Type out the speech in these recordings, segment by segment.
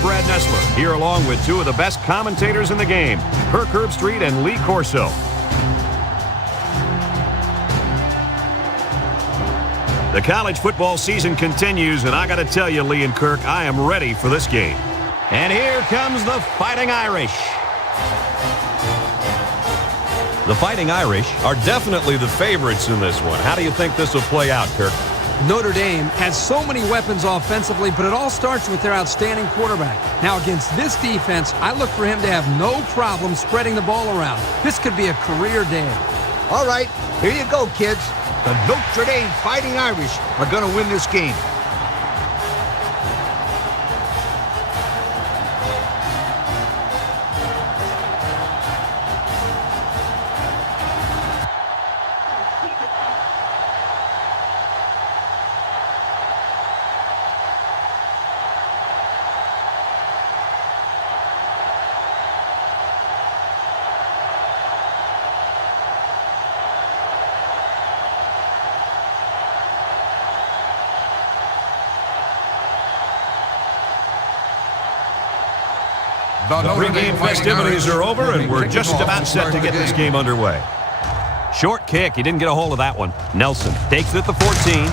I'm Brad Nessler, here along with two of the best commentators in the game, Kirk Herbstreit and Lee Corso. The college football season continues, and I got to tell you, Lee and Kirk, I am ready for this game. And here comes the Fighting Irish. The Fighting Irish are definitely the favorites in this one. How do you think this will play out, Kirk? Notre Dame has so many weapons offensively, but it all starts with their outstanding quarterback. Now, against this defense, I look for him to have no problem spreading the ball around. This could be a career day. All right, here you go, kids. The Notre Dame Fighting Irish are going to win this game. The pregame festivities are over, and we're just about set to get this game underway. Short kick. He didn't get a hold of that one. Nelson takes it at the 14.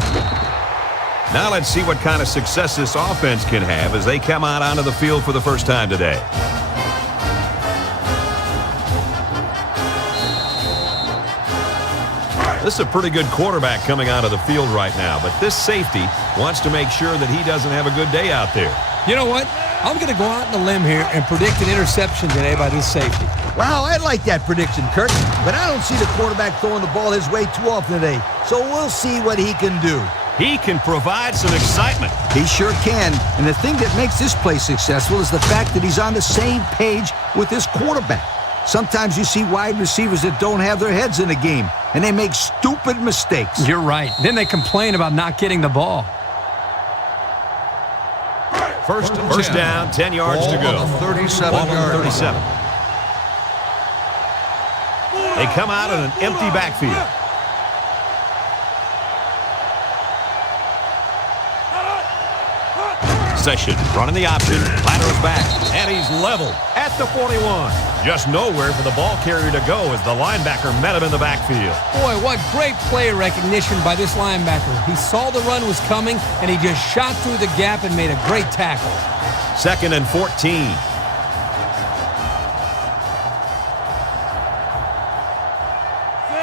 Now let's see what kind of success this offense can have as they come out onto the field for the first time today. This is a pretty good quarterback coming out of the field right now, but this safety wants to make sure that he doesn't have a good day out there. You know what? I'm going to go out on a limb here and predict an interception today by this safety. Wow, I like that prediction, Kirk, but I don't see the quarterback throwing the ball his way too often today, so we'll see what he can do. He can provide some excitement. He sure can, and the thing that makes this play successful is the fact that he's on the same page with his quarterback. Sometimes you see wide receivers that don't have their heads in the game, and they make stupid mistakes. You're right. Then they complain about not getting the ball. First down, 10 yards to go. Ball on the 37-yard line. They come out in an empty backfield. Session running the option, laterals back, and he's leveled at the 41. Just nowhere for the ball carrier to go as the linebacker met him in the backfield. Boy, what great play recognition by this linebacker. He saw the run was coming, and he just shot through the gap and made a great tackle. 2nd and 14.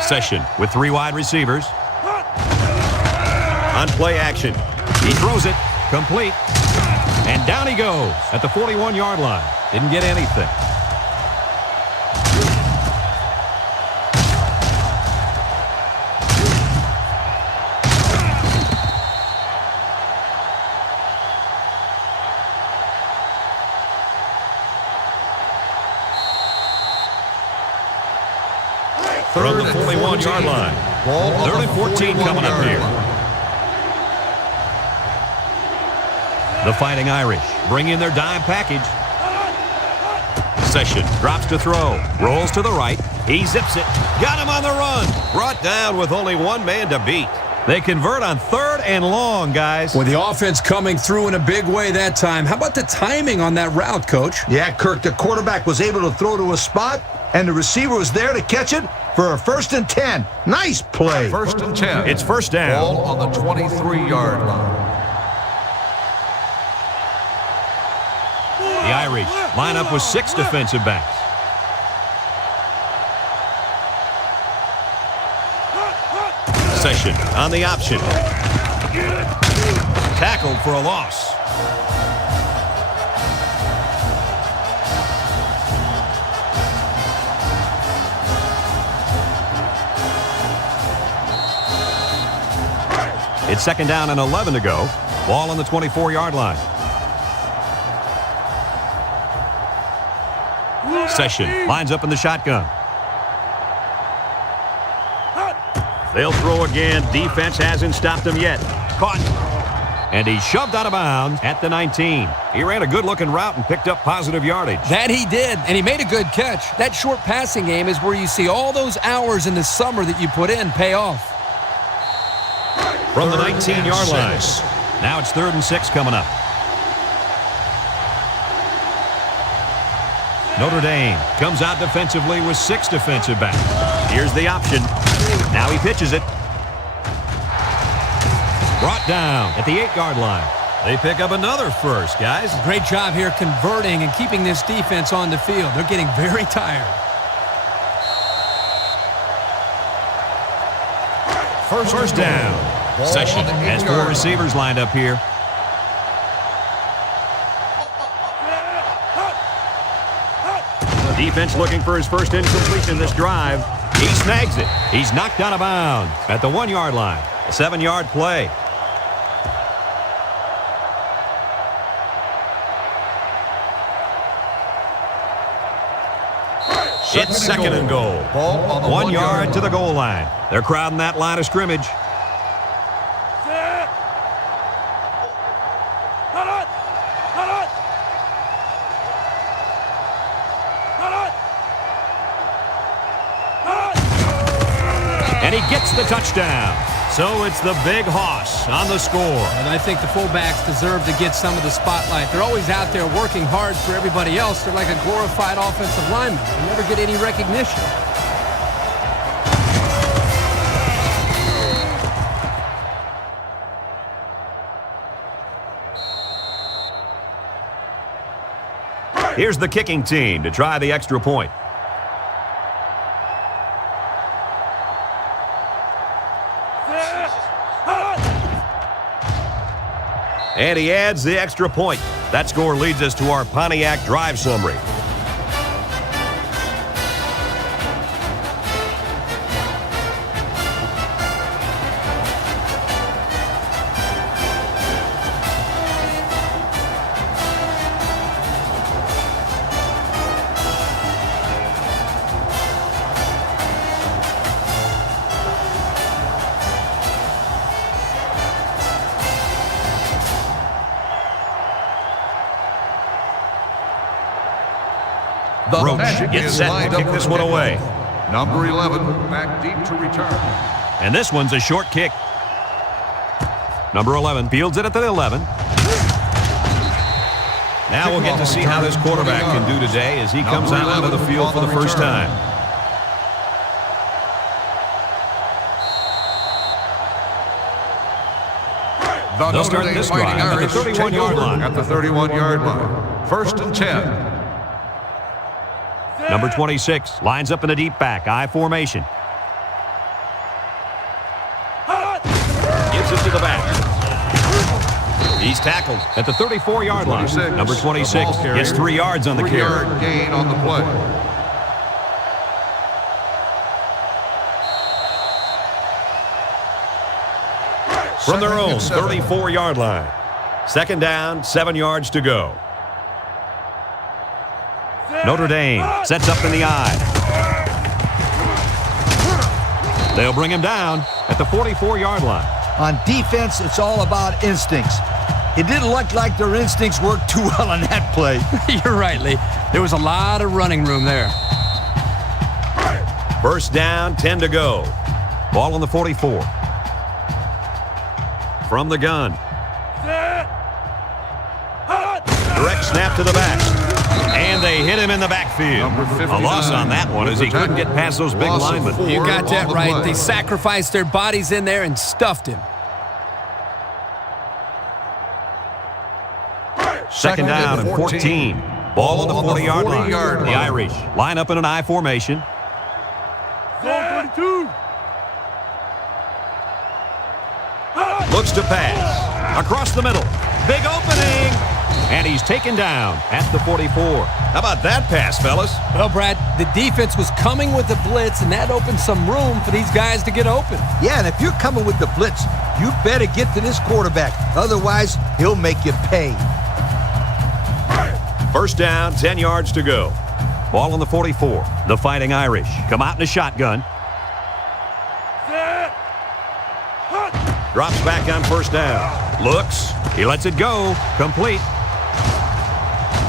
Session with 3 wide receivers. On play action. He throws it. Complete. And down he goes at the 41-yard line. Didn't get anything. From the 41-yard line. 3rd and 14 coming up here. The Fighting Irish bring in their dime package. Session drops to throw. Rolls to the right. He zips it. Got him on the run. Brought down with only one man to beat. They convert on 3rd and long, guys. With the offense coming through in a big way that time. How about the timing on that route, Coach? Yeah, Kirk, the quarterback was able to throw to a spot, and the receiver was there to catch it for a 1st and 10. Nice play. 1st and 10. It's first down. Ball on the 23-yard line. The Irish line up with 6 defensive backs. Session on the option. Tackled for a loss. It's 2nd down and 11 to go. Ball on the 24-yard line. Session lines up in the shotgun. They'll throw again. Defense hasn't stopped him yet. Caught. And he shoved out of bounds at the 19. He ran a good-looking route and picked up positive yardage. That he did, and he made a good catch. That short passing game is where you see all those hours in the summer that you put in pay off. From the 19-yard line. Now it's 3rd and 6 coming up. Notre Dame comes out defensively with 6 defensive backs. Here's the option. Now he pitches it. Brought down at the 8-yard line. They pick up another first, guys. Great job here converting and keeping this defense on the field. They're getting very tired. First down. Session has 4 receivers lined up here. Defense looking for his first incompletion this drive. He snags it. He's knocked out of bounds at the 1-yard line. A 7-yard play. It's second and goal. 1 yard to the goal line. They're crowding that line of scrimmage. And he gets the touchdown. So it's the big hoss on the score. And I think the fullbacks deserve to get some of the spotlight. They're always out there working hard for everybody else. They're like a glorified offensive lineman. They never get any recognition. Here's the kicking team to try the extra point. And he adds the extra point. That score leads us to our Pontiac drive summary. Roach gets set to kick this one away. Number 11, back deep to return. And this one's a short kick. Number 11 fields it at the 11. Now we'll get to see how this quarterback can do today as he comes out onto the field for the first time. They'll start this drive at the 31-yard line. At the 31-yard line. First and 10. Number 26 lines up in a deep back, I formation. Gives it to the back. He's tackled at the 34-yard line. Number 26 gets 3 yards on the carry. 3-yard gain on the play. From their own 34-yard line. Second down, 7 yards to go. Notre Dame sets up in the eye. They'll bring him down at the 44-yard line. On defense, it's all about instincts. It didn't look like their instincts worked too well on that play. You're right, Lee. There was a lot of running room there. First down, 10 to go. Ball on the 44. From the gun. Direct snap to the back. And they hit him in the backfield. A loss on that one as he couldn't get past those big linemen. You got that right. They sacrificed their bodies in there and stuffed him. Second down and 14. Ball on the 40-yard line. The Irish line up in an I formation. Looks to pass. Across the middle. Big opening. And he's taken down at the 44. How about that pass, fellas? Well, Brad, the defense was coming with the blitz, and that opened some room for these guys to get open. Yeah, and if you're coming with the blitz, you better get to this quarterback. Otherwise, he'll make you pay. First down, 10 yards to go. Ball on the 44. The Fighting Irish come out in a shotgun. Drops back on first down. Looks. He lets it go. Complete.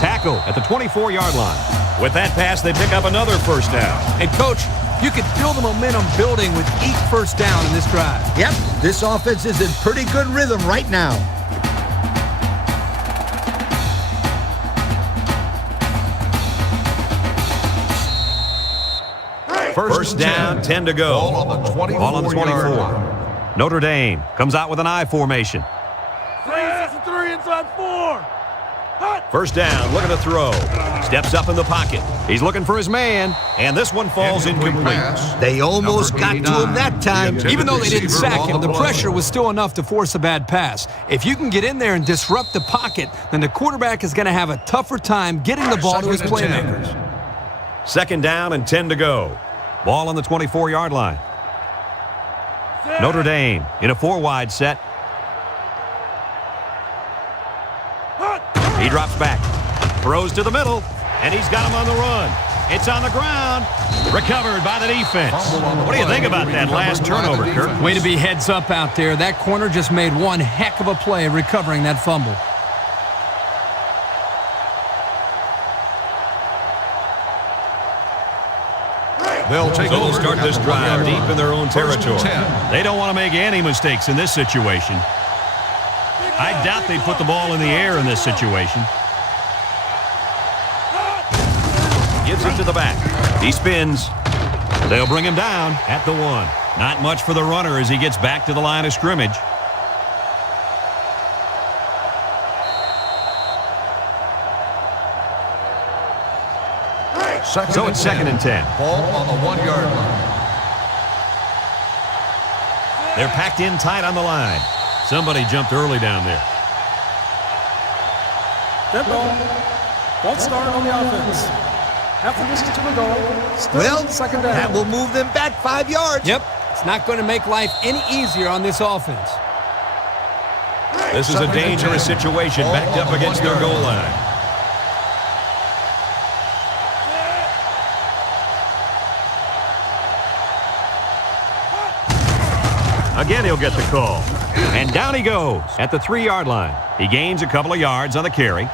Tackle at the 24-yard line. With that pass, they pick up another first down. And, Coach, you could feel the momentum building with each first down in this drive. Yep, this offense is in pretty good rhythm right now. First down, 10 to go. Ball on the 24. Notre Dame comes out with an I formation. 3 inside 4. First down, looking to throw. Steps up in the pocket. He's looking for his man, and this one falls incomplete. They almost got to him that time. Even though they didn't sack him, the pressure was still enough to force a bad pass. If you can get in there and disrupt the pocket, then the quarterback is going to have a tougher time getting the ball to his playmakers. Second down and 10 to go. Ball on the 24-yard line. Notre Dame in a 4-wide set. He drops back, throws to the middle, and he's got him on the run. It's on the ground, recovered by the defense. What do you think about that last turnover, Kirk? Way to be heads up out there. That corner just made one heck of a play recovering that fumble. They'll start this drive deep in their own territory. They don't want to make any mistakes in this situation. I doubt they put the ball in the air in this situation. Gives it to the back. He spins. They'll bring him down at the 1. Not much for the runner as he gets back to the line of scrimmage. So it's 2nd and 10. Ball on the 1-yard line. They're packed in tight on the line. Somebody jumped early down there. Dead ball. Don't start on the offense. Half the distance to the goal. Still Well, second down. that will move them back 5 yards. Yep, it's not going to make life any easier on this offense. This is a dangerous situation backed up against their goal line. Again, he'll get the call. And down he goes at the 3-yard line. He gains a couple of yards on the carry.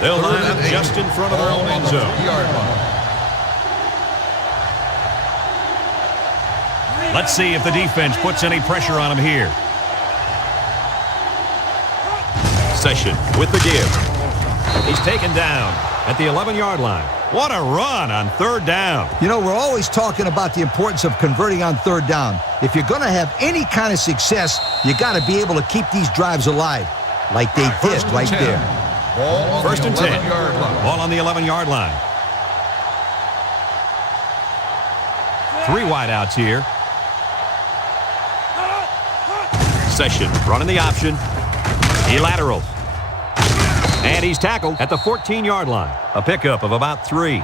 They'll line up just in front of their own end zone. Let's see if the defense puts any pressure on him here. Session with the give. He's taken down at the 11-yard line. What a run on 3rd down. You know, we're always talking about the importance of converting on 3rd down. If you're going to have any kind of success, you got to be able to keep these drives alive, like they did right there. First and 10. Ball on the 11-yard line. 3 wideouts here. Session running the option. He laterals. And he's tackled at the 14-yard line. A pickup of about 3.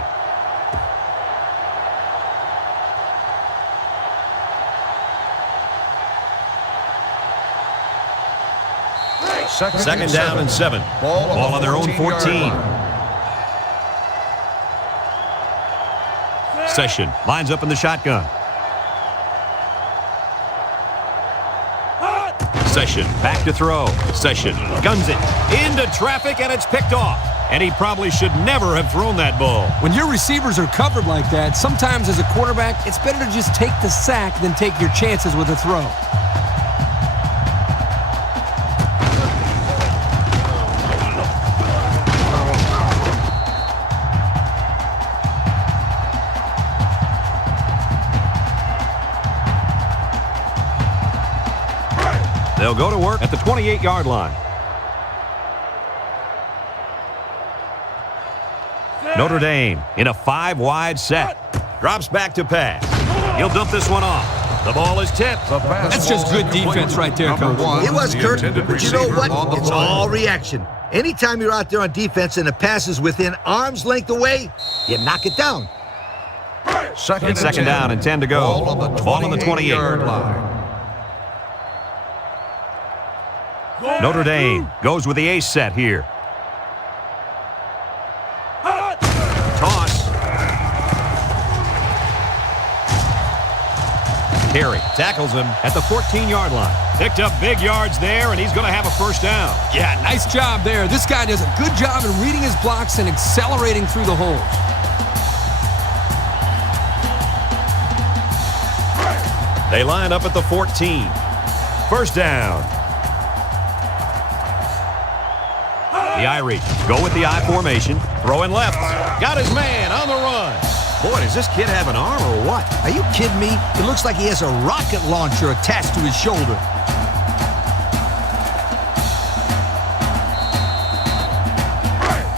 Second down and 7. Ball on their own 14. Session lines up in the shotgun. Session back to throw. Session guns it into traffic, and it's picked off. And he probably should never have thrown that ball. When your receivers are covered like that, sometimes as a quarterback, it's better to just take the sack than take your chances with a throw. They'll go to work at the 28-yard line. Notre Dame in a 5-wide set. Drops back to pass. He'll dump this one off. The ball is tipped. That's just good defense right there, Coach. It was, Kurt, but you know what? It's all reaction. Anytime you're out there on defense and the pass is within arm's length away, you knock it down. Second down and 10 to go. Ball on the 28. Notre Dame goes with the ace set here. Toss. Carey tackles him at the 14-yard line. Picked up big yards there, and he's going to have a first down. Yeah, nice job there. This guy does a good job in reading his blocks and accelerating through the holes. They line up at the 14. First down. The I reach. Go with the I formation. Throwing left. Got his man on the run. Boy, does this kid have an arm or what? Are you kidding me? It looks like he has a rocket launcher attached to his shoulder.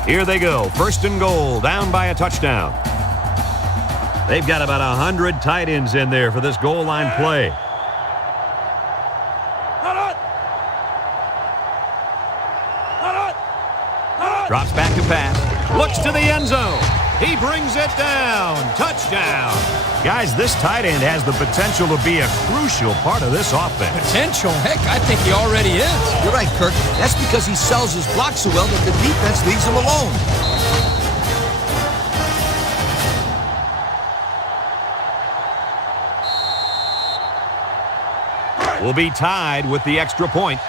Here they go. First and goal. Down by a touchdown. They've got about 100 tight ends in there for this goal line play. Drops back to pass. Looks to the end zone. He brings it down. Touchdown. Guys, this tight end has the potential to be a crucial part of this offense. Potential? Heck, I think he already is. You're right, Kirk. That's because he sells his block so well that the defense leaves him alone. Will be tied with the extra point.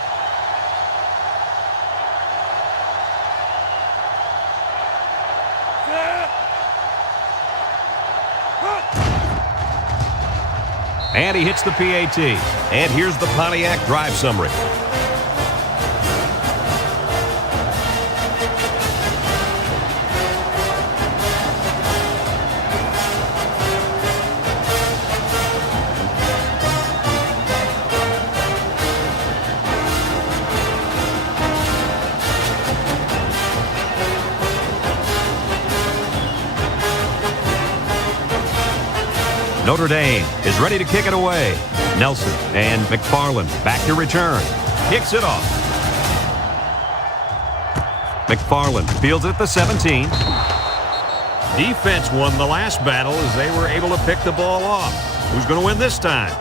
And he hits the PAT. And here's the Pontiac drive summary. Notre Dame is ready to kick it away. Nelson and McFarland back to return. Kicks it off. McFarland fields it at the 17. Defense won the last battle as they were able to pick the ball off. Who's going to win this time?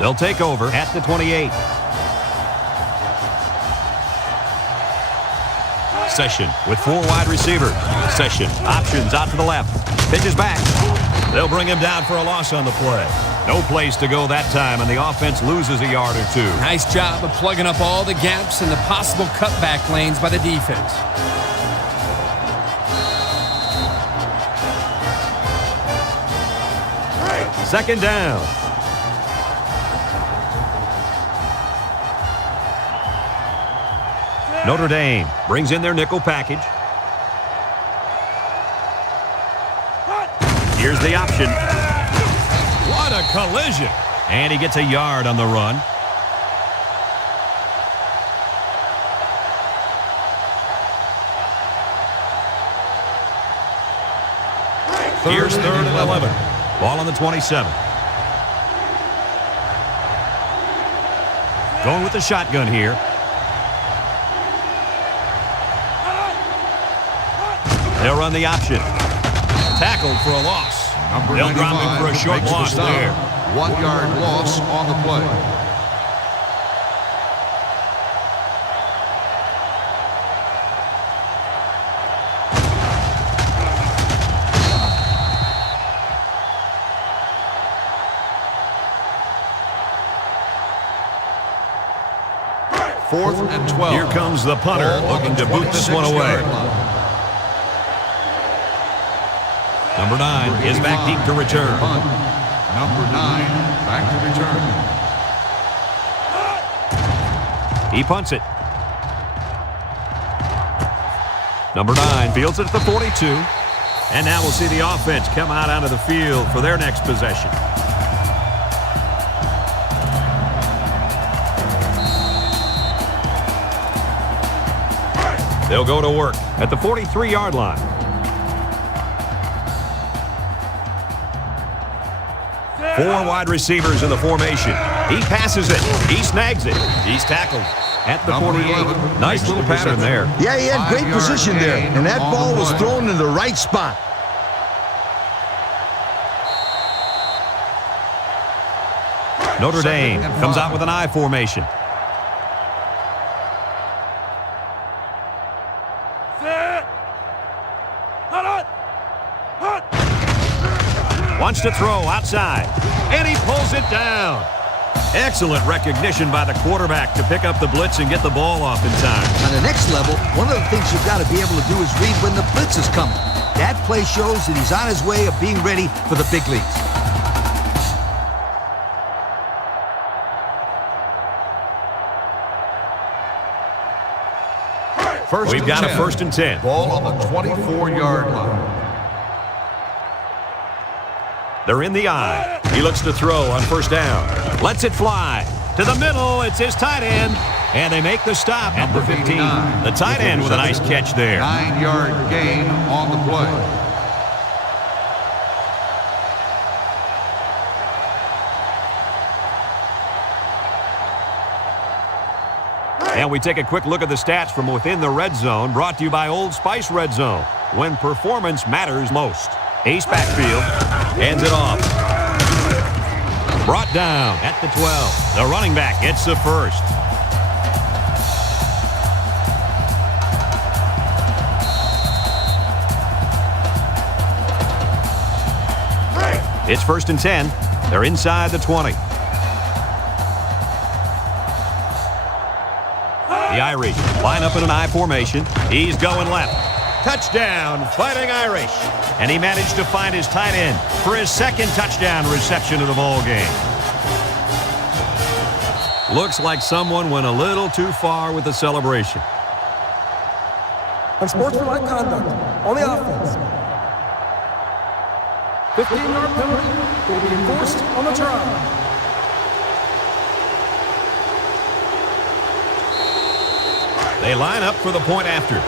They'll take over at the 28. Session with 4 wide receivers. Session options out to the left. Pitches back. They'll bring him down for a loss on the play. No place to go that time, and the offense loses a yard or two. Nice job of plugging up all the gaps and the possible cutback lanes by the defense. Second down. Notre Dame brings in their nickel package. Here's the option. What a collision. And he gets a yard on the run. Here's third and 11. Ball on the 27. Going with the shotgun here. They'll run the option. Tackled for a loss. They'll drop him for a short loss there. 1 yard loss on the play. Fourth and 12. Here comes the punter looking to boot this one away. Number 9 is back deep to return. Number 9 back to return. He punts it. Number 9 fields it at the 42. And now we'll see the offense come out onto the field for their next possession. They'll go to work at the 43-yard line. Four wide receivers in the formation. He passes it. He snags it. He's tackled at the 48. Nice little pattern there. Yeah, he had great position there, and that ball was thrown in the right spot. Notre Dame comes out with an I formation. Wants to throw outside, and he pulls it down. Excellent recognition by the quarterback to pick up the blitz and get the ball off in time. On the next level, one of the things you've got to be able to do is read when the blitz is coming. That play shows that he's on his way of being ready for the big leagues. We've got a 1st and 10. Ball on the 24-yard line. They're in the eye. He looks to throw on 1st down. Lets it fly. To the middle, it's his tight end. And they make the stop at the 15. The tight end with a nice catch there. 9-yard gain on the play. And we take a quick look at the stats from within the red zone, brought to you by Old Spice Red Zone, when performance matters most. Ace backfield, hands it off. Brought down at the 12. The running back gets the 1st. It's 1st and 10. They're inside the 20. The Irish line up in an I formation. He's going left. Touchdown, Fighting Irish. And he managed to find his tight end for his 2nd touchdown reception of the ball game. Looks like someone went a little too far with the celebration. Unsportsmanlike conduct on the offense. 15-yard penalty will be enforced on the try. They line up for the point after.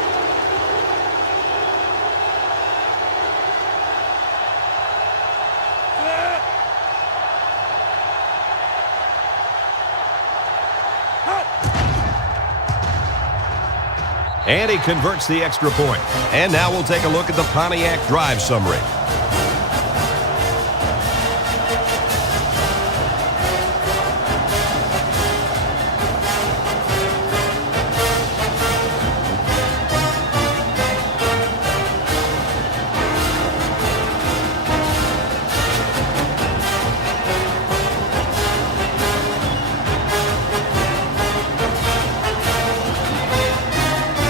And he converts the extra point. And now we'll take a look at the Pontiac drive summary.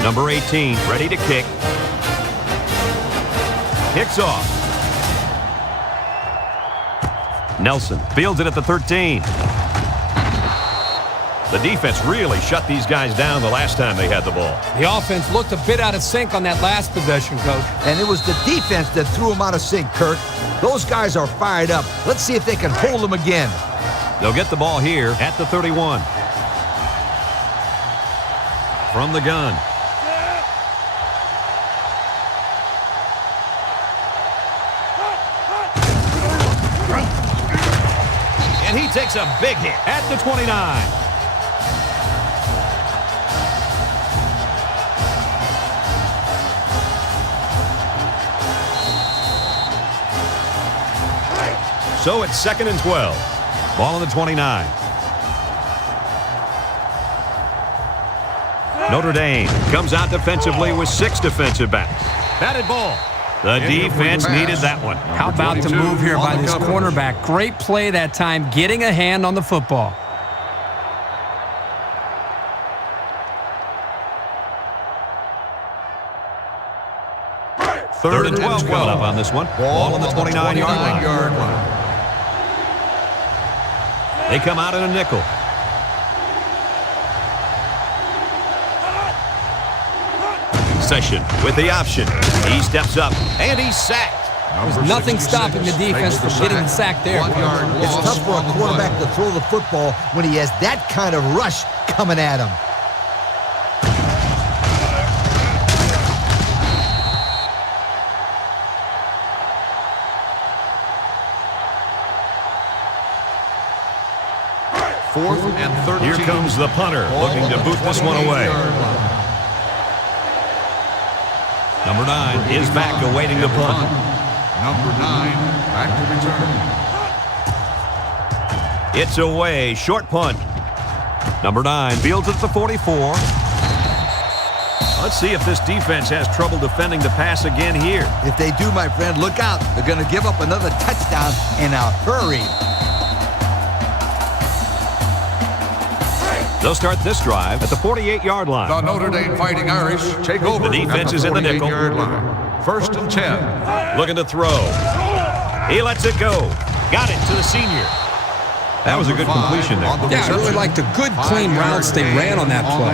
Number 18, ready to kick. Kicks off. Nelson fields it at the 13. The defense really shut these guys down the last time they had the ball. The offense looked a bit out of sync on that last possession, Coach. And it was the defense that threw him out of sync, Kirk. Those guys are fired up. Let's see if they can hold them again. They'll get the ball here at the 31. From the gun. And he takes a big hit at the 29. So it's 2nd and 12. Ball on the 29. Notre Dame comes out defensively with 6 defensive backs. Batted ball. The defense needed that one. How about the move here by this cornerback? Great play that time, getting a hand on the football. Third and 12 coming up on this one. Ball on the 29-yard line. They come out in a nickel. Session with the option. He steps up, and he's sacked. There's nothing stopping the defense from getting the sack there. It's tough for a quarterback to throw the football when he has that kind of rush coming at him. Fourth and 13. Here comes the punter, looking to boot this one away. Number 9 is back awaiting the punt. Number 9 back to return. It's away, short punt. Number 9 fields at the 44. Let's see if this defense has trouble defending the pass again here. If they do, my friend, look out. They're going to give up another touchdown in a hurry. They'll start this drive at the 48-yard line. The Notre Dame Fighting Irish take over. The defense is in the nickel. 48-yard line. First and 10. Looking to throw. He lets it go. Got it to the senior. That was a good completion there. Yeah, I really liked the good, clean routes they ran on that play.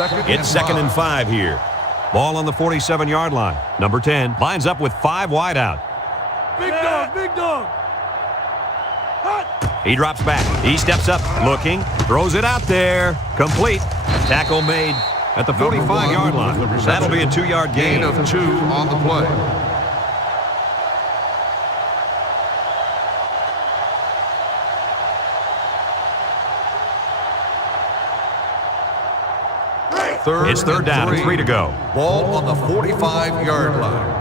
It's second and 5 here. Ball on the 47-yard line. Number 10 lines up with 5 wide out. Big dog, big dog. He drops back. He steps up, looking, throws it out there. Complete. Tackle made at the 45-yard line. That'll be a 2-yard gain. Gain of 2 on the play. It's third down and 3 to go. Ball on the 45-yard line.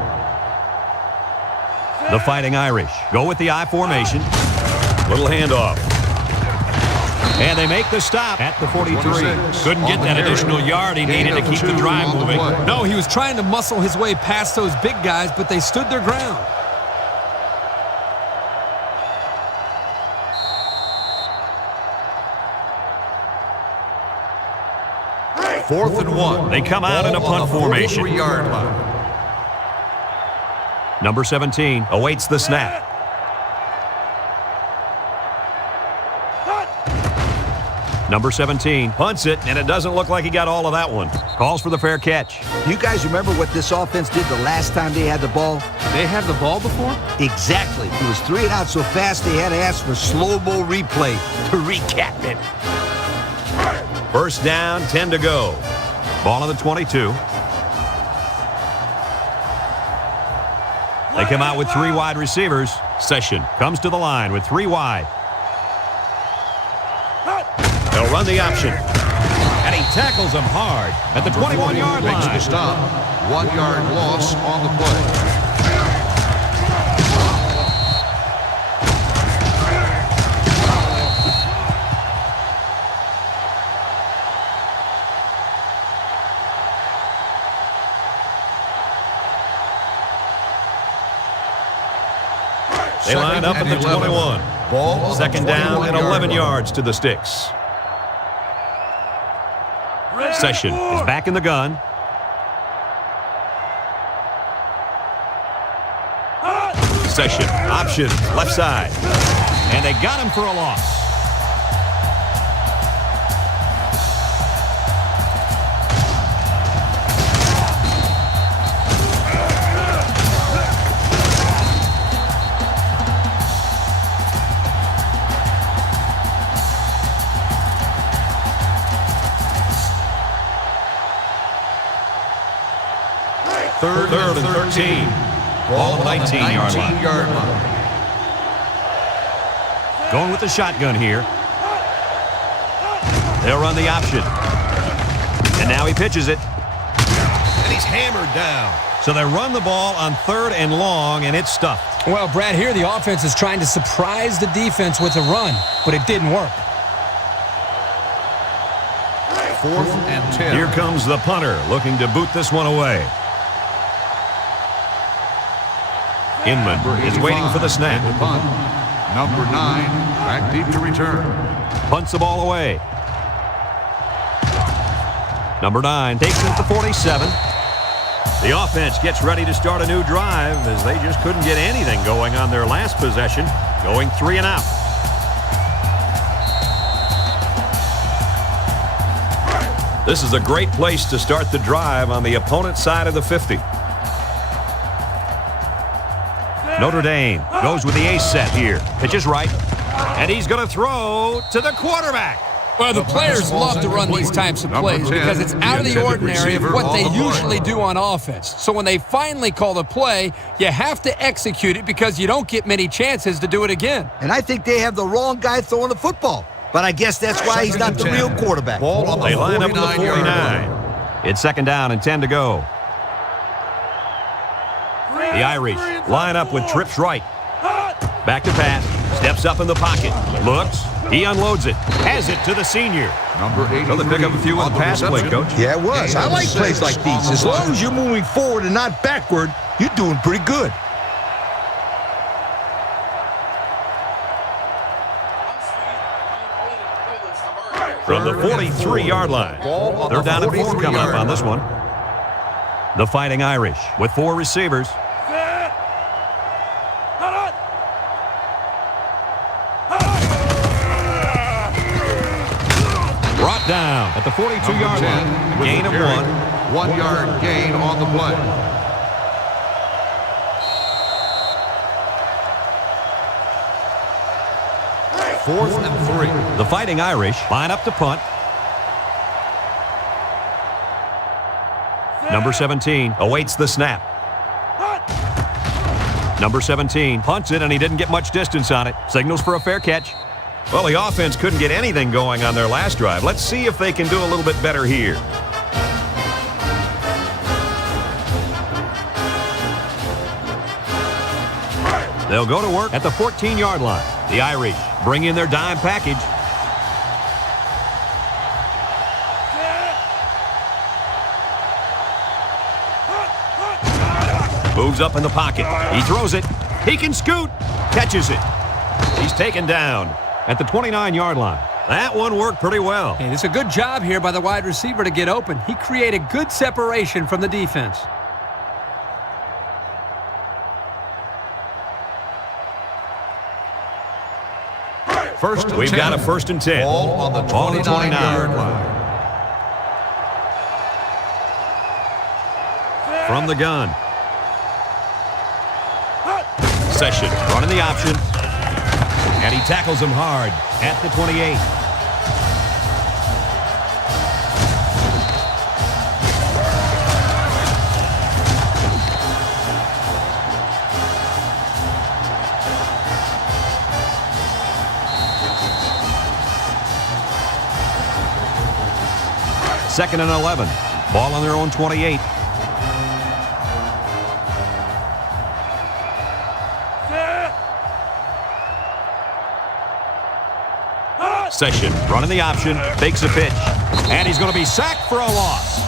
The Fighting Irish go with the I formation. Little handoff. And they make the stop at the 43. Couldn't get that additional yard he needed to keep the drive moving. No, he was trying to muscle his way past those big guys, but they stood their ground. Fourth and 1. They come out in a punt formation. 43-yard line. Number 17 awaits the snap. Number 17 punts it, and it doesn't look like he got all of that one. Calls for the fair catch. You guys remember what this offense did the last time they had the ball? They had the ball before? Exactly. It was 3 and out so fast they had to ask for slow-mo replay to recap it. First down, 10 to go. Ball on the 22. They come out with 3 wide receivers. Session comes to the line with 3 wide. They'll run the option. And he tackles him hard at the 21-yard line. Makes the stop. 1-yard loss on the play. They line up at the 21. Ball Second down and 11 yards to the sticks. Session is back in the gun. Session, option, left side. And they got him for a loss. Third and 13. Ball on the 19-yard line. Going with the shotgun here. They'll run the option. And now he pitches it. And he's hammered down. So they run the ball on 3rd and long, and it's stuffed. Well, Brad, here the offense is trying to surprise the defense with a run, but it didn't work. 4th and 10. Here comes the punter looking to boot this one away. Inman is waiting for the snap. Punt. Number 9, back deep to return. Punts the ball away. Number 9 takes it at the 47. The offense gets ready to start a new drive as they just couldn't get anything going on their last possession, going 3 and out. This is a great place to start the drive on the opponent's side of the 50. Notre Dame goes with the ace set here. Pitches right. And he's going to throw to the quarterback. Well, the players love to run these types of plays because it's out of the ordinary of what they usually do on offense. So when they finally call the play, you have to execute it because you don't get many chances to do it again. And I think they have the wrong guy throwing the football. But I guess that's why he's not the real quarterback. Ball on the They line up at the 49-yard 49. It's second down and 10 to go. The Irish line up with trips right. Back to pass. Steps up in the pocket. Looks. He unloads it. Has it to the senior. Number 83. So they pick up a few on the pass play, Coach. Yeah, it was. I like plays like these. As long as you're moving forward and not backward, you're doing pretty good. From the 43-yard line. They're down at 4 coming up on this one. The Fighting Irish with 4 receivers. Brought First down at the 42-yard line. A gain of 1. 1 yard gain on the play. Fourth and 3. The Fighting Irish line up to punt. Number 17 awaits the snap. Number 17 punts it, and he didn't get much distance on it. Signals for a fair catch. Well, the offense couldn't get anything going on their last drive. Let's see if they can do a little bit better here. They'll go to work at the 14-yard line. The Irish bring in their dime package. Moves up in the pocket. He throws it. He can scoot. Catches it. He's taken down at the 29-yard line. That one worked pretty well. And it's a good job here by the wide receiver to get open. He created good separation from the defense. We've got a 1st and 10. Ball on the 29-yard line. From the gun. Session running the option. And he tackles him hard at the 28. Second and 11. Ball on their own 28. Session running the option, fakes a pitch, and he's going to be sacked for a loss.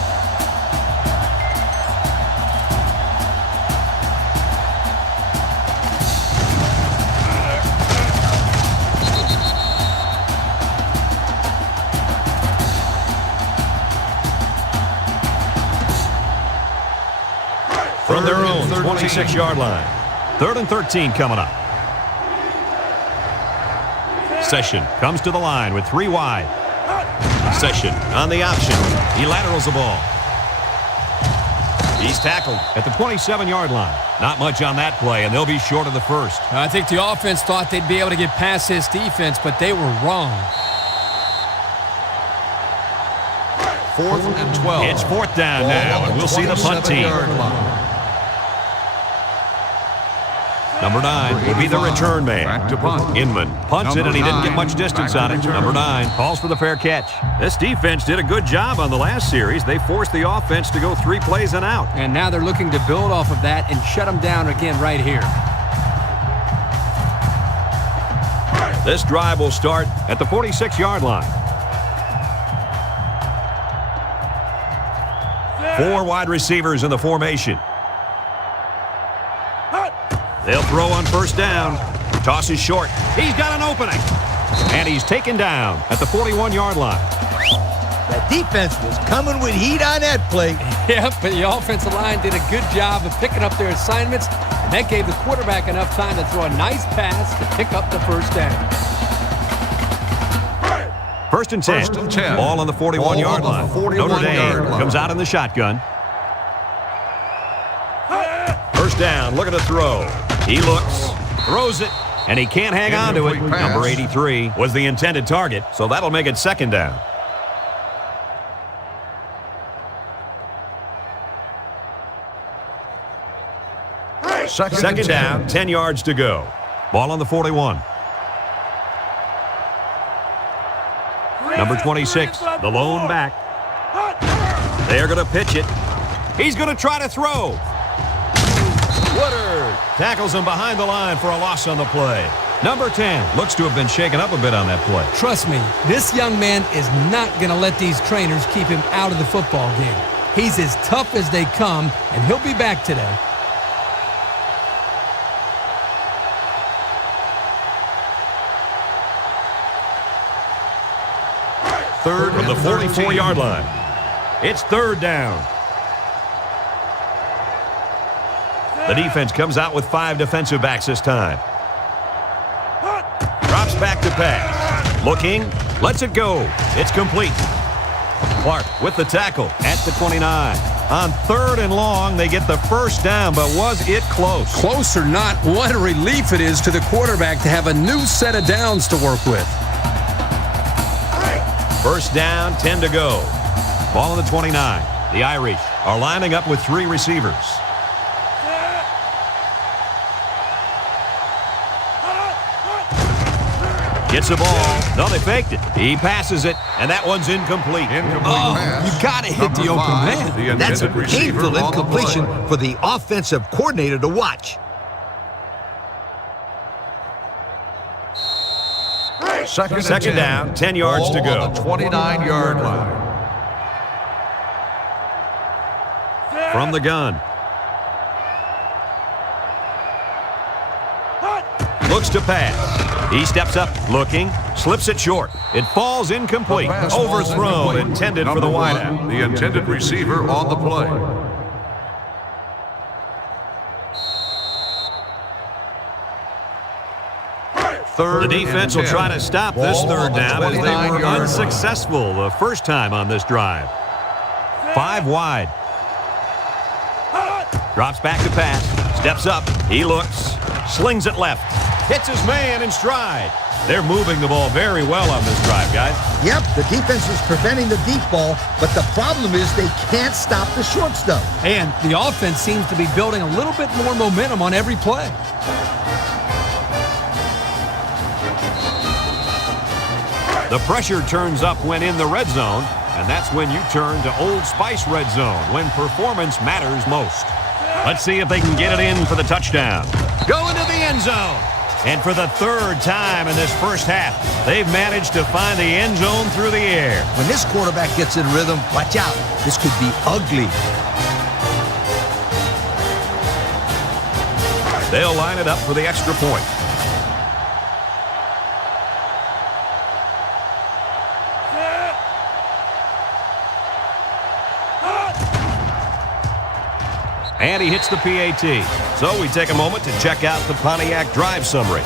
From their own 26-yard line. 3rd and 13 coming up. Session comes to the line with 3 wide. Session on the option. He laterals the ball. He's tackled at the 27-yard line. Not much on that play, and they'll be short of the first. I think the offense thought they'd be able to get past this defense, but they were wrong. 4th and 12. It's 4th down now, and we'll see the punt team. Number 9 will be the return man. Back to punt. Inman punts it, and he didn't get much distance on it. Return. Number 9 calls for the fair catch. This defense did a good job on the last series. They forced the offense to go 3 plays and out. And now they're looking to build off of that and shut them down again right here. This drive will start at the 46-yard line. 4 wide receivers in the formation. They'll throw on 1st down. Toss is short. He's got an opening. And he's taken down at the 41-yard line. That defense was coming with heat on that play. Yep, but the offensive line did a good job of picking up their assignments, and that gave the quarterback enough time to throw a nice pass to pick up the 1st down. 1st and 10. 1st and 10. Ball on the 41-yard line. Notre Dame comes out in the shotgun. 1st down. Look at the throw. He looks, throws it, and he can't hang on to it. Number 83 was the intended target, so that'll make it 2nd down. Second down, 10 yards to go. Ball on the 41. Number 26, the lone back. They're going to pitch it. He's going to try to throw. Woodard tackles him behind the line for a loss on the play. Number 10 looks to have been shaken up a bit on that play. Trust me, this young man is not going to let these trainers keep him out of the football game. He's as tough as they come, and he'll be back today. Third From the 44-yard line. It's 3rd down. The defense comes out with 5 defensive backs this time. Drops back to pass. Looking, lets it go. It's complete. Clark with the tackle at the 29. On 3rd and long, they get the first down, but was it close? Close or not, what a relief it is to the quarterback to have a new set of downs to work with. First down, 10 to go. Ball on the 29. The Irish are lining up with 3 receivers. Gets the ball. No, they faked it. He passes it, and that one's incomplete. You got to hit the open man. That's a painful incompletion for the offensive coordinator to watch. Second down, 10 yards to go. On the 29-yard line. From the gun. Looks to pass. He steps up, looking, slips it short. It falls incomplete. Overthrown, intended for the wideout. The intended receiver on the play. The defense will try to stop this third down as they were unsuccessful the first time on this drive. 5 wide. Drops back to pass. Steps up. He looks. Slings it left. Hits his man in stride. They're moving the ball very well on this drive, guys. Yep, the defense is preventing the deep ball, but the problem is they can't stop the short stuff. And the offense seems to be building a little bit more momentum on every play. The pressure turns up when in the red zone, and that's when you turn to Old Spice red zone, when performance matters most. Let's see if they can get it in for the touchdown. Go into the end zone. And for the 3rd time in this first half, they've managed to find the end zone through the air. When this quarterback gets in rhythm, watch out. This could be ugly. They'll line it up for the extra point. And he hits the PAT. So we take a moment to check out the Pontiac drive summary.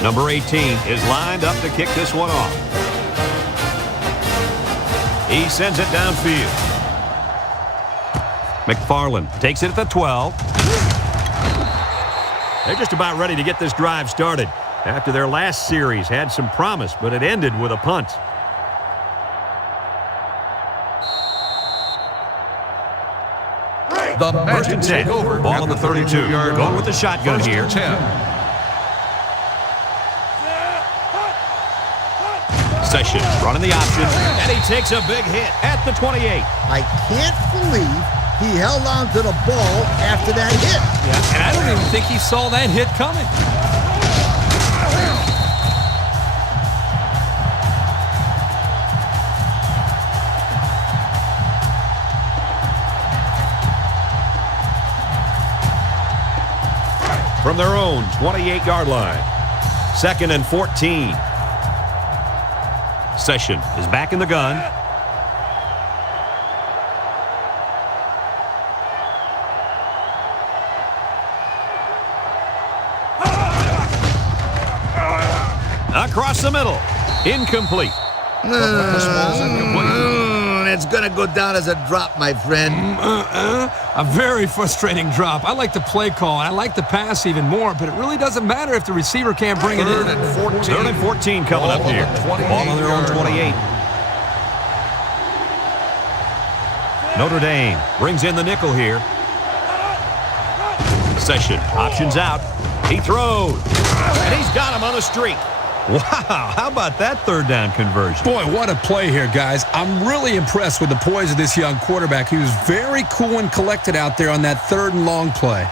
Number 18 is lined up to kick this one off. He sends it downfield. McFarland takes it at the 12. They're just about ready to get this drive started. After their last series had some promise, but it ended with a punt. The First and 10. Ball on the 32. Going with the shotgun here. 10. Session running the option, and he takes a big hit at the 28. I can't believe he held on to the ball after that hit. Yeah, and I don't even think he saw that hit coming. From their own 28-yard line. 2nd and 14. Session is back in the gun. Across the middle. Incomplete. It's going to go down as a drop, my friend. A very frustrating drop. I like the play call, and I like the pass even more, but it really doesn't matter if the receiver can't bring it in. 3rd and 14 coming up here. Ball on their own 28. Notre Dame brings in the nickel here. Session options out. He throws, and he's got him on the streak. Wow, how about that 3rd down conversion? Boy, what a play here, guys. I'm really impressed with the poise of this young quarterback. He was very cool and collected out there on that 3rd and long play.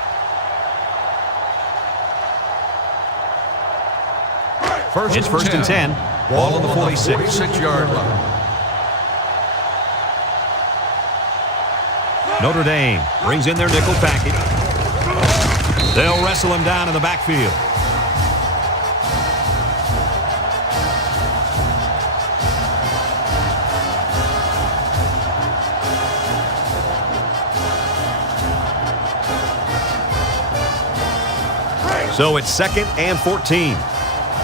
It's first and 10. Ball on the 46. 46-yard line. Notre Dame brings in their nickel package. They'll wrestle him down in the backfield. So it's 2nd and 14.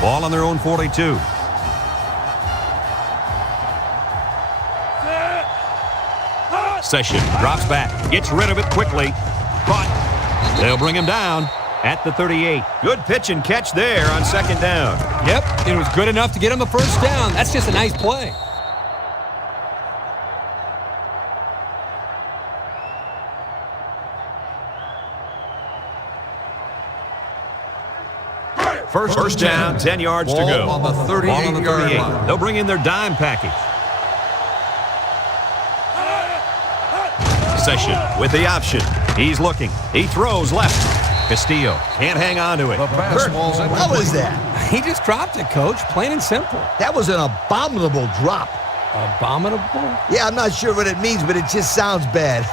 Ball on their own 42. Session drops back, gets rid of it quickly. Caught. They'll bring him down at the 38. Good pitch and catch there on 2nd down. Yep, it was good enough to get him the first down. That's just a nice play. First down, 10 yards to go. On the 38-yard line. They'll bring in their dime package. Session with the option. He's looking. He throws left. Castillo can't hang on to it. The pass ball's What incomplete. was that? He just dropped it, Coach, plain and simple. That was an abominable drop. Abominable? Yeah, I'm not sure what it means, but it just sounds bad.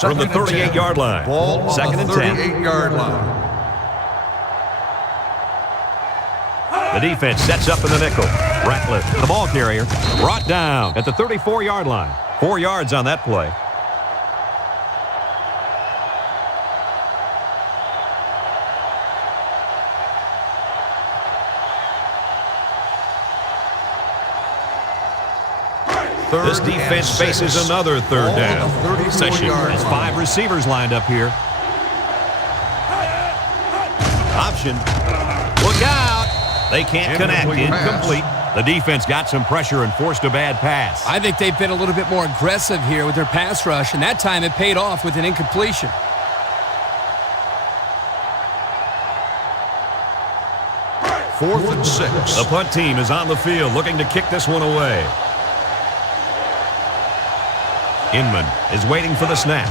From the 38-yard line. Ball on 2nd the and 10. 38-yard line. The defense sets up in the nickel. Ratliff, the ball carrier, brought down at the 34-yard line. 4 yards on that play. This defense faces another 3rd down. Session has 5 receivers lined up here. Option. Look out. They can't connect. Incomplete. The defense got some pressure and forced a bad pass. I think they've been a little bit more aggressive here with their pass rush, and that time it paid off with an incompletion. Fourth and 6. The punt team is on the field looking to kick this one away. Inman is waiting for the snap.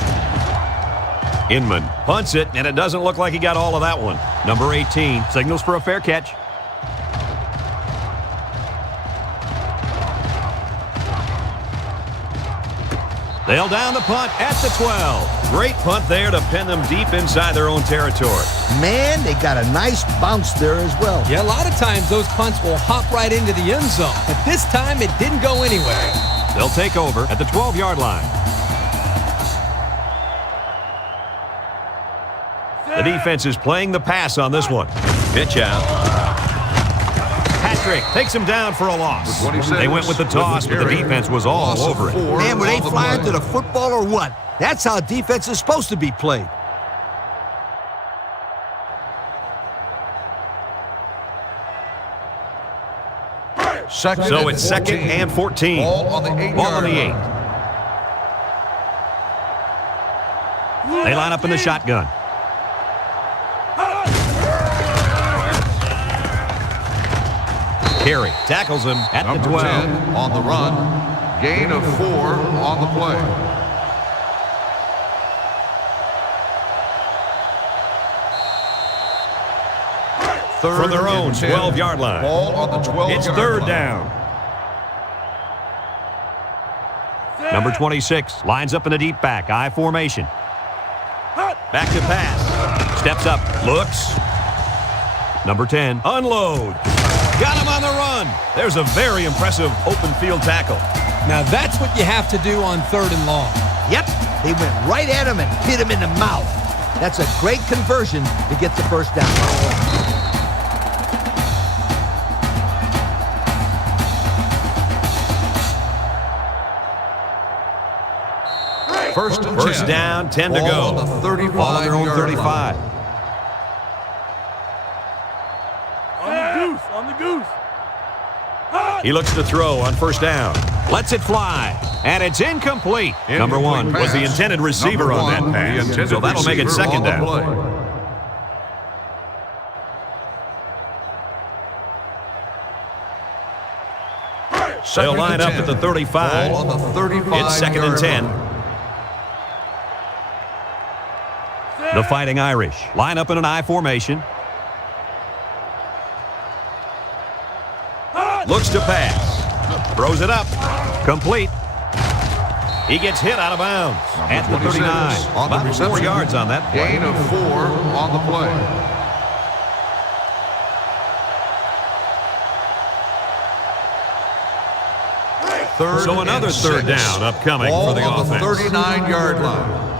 Inman punts it, and it doesn't look like he got all of that one. Number 18 signals for a fair catch. They'll down the punt at the 12. Great punt there to pin them deep inside their own territory. Man, they got a nice bounce there as well. Yeah, a lot of times those punts will hop right into the end zone, but this time it didn't go anywhere. They'll take over at the 12-yard line. The defense is playing the pass on this one. Pitch out. Patrick takes him down for a loss. They went with the toss, but the defense was all over it. Man, were they flying to the football or what? That's how defense is supposed to be played. So it's 2nd and 14. Ball on the 8-yard line. They line up in the shotgun. Carey tackles him at the Number 12. 10 on the run. Gain of 4 on the play. From their own 12-yard line. Ball on the 12-yard line. It's 3rd down. Number 26 lines up in the deep back. I formation. Back to pass. Steps up. Looks. Number 10 unload. Got him on the run. There's a very impressive open field tackle. Now that's what you have to do on 3rd and long. Yep, they went right at him and hit him in the mouth. That's a great conversion to get the first down. First down, 10 to go. Ball on the 35 Ball on their own 35. On the goose. He looks to throw on 1st down. Lets it fly. And it's incomplete. Number 1 was the intended receiver on that pass. So that'll make it 2nd down. They'll line up at the 35. Ball on the 35. It's 2nd and 10. The Fighting Irish line up in an I formation. Looks to pass. Throws it up. Complete. He gets hit out of bounds at the 39. On the About 4 yards on that play. Gain of 4 on the play. So another third down upcoming Ball for the on offense. The 39-yard line.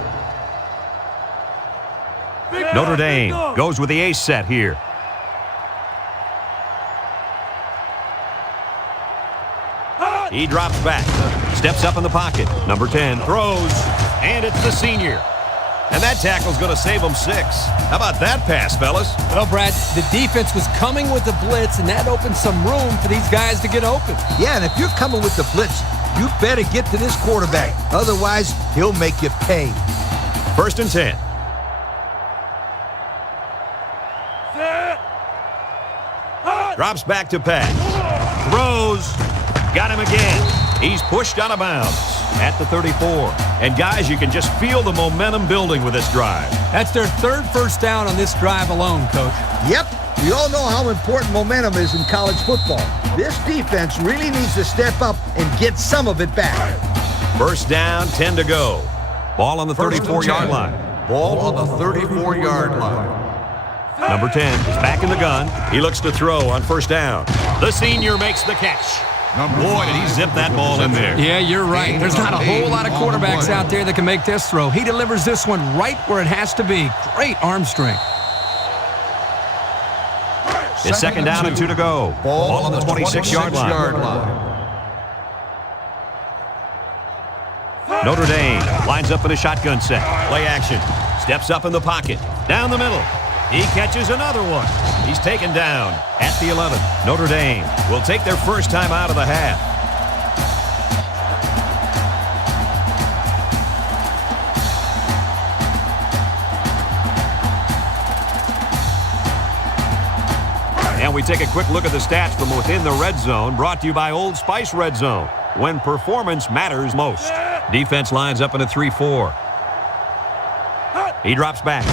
Notre Dame goes with the ace set here. He drops back, steps up in the pocket. Number 10 throws, and it's the senior. And that tackle's going to save him 6. How about that pass, fellas? Well, Brad, the defense was coming with the blitz, and that opened some room for these guys to get open. Yeah, and if you're coming with the blitz, you better get to this quarterback. Otherwise, he'll make you pay. 1st and 10. Drops back to pass. Throws. Got him again. He's pushed out of bounds at the 34. And guys, you can just feel the momentum building with this drive. That's their 3rd first down on this drive alone, Coach. Yep, we all know how important momentum is in college football. This defense really needs to step up and get some of it back. 1st down, 10 to go. Ball on the 34-yard line. Ball on the 34-yard line. Number 10 is back in the gun. He looks to throw on 1st down. The senior makes the catch. Boy, did he zip that ball in there. Yeah, you're right. There's not a whole lot of quarterbacks out there that can make this throw. He delivers this one right where it has to be. Great arm strength. It's 2nd down and 2 to go. Ball on the 26-yard line. Notre Dame lines up in a shotgun set. Play action. Steps up in the pocket. Down the middle. He catches another one. He's taken down at the 11. Notre Dame will take their first time out of the half. And we take a quick look at the stats from within the red zone, brought to you by Old Spice Red Zone, when performance matters most. Defense lines up in a 3-4. He drops back.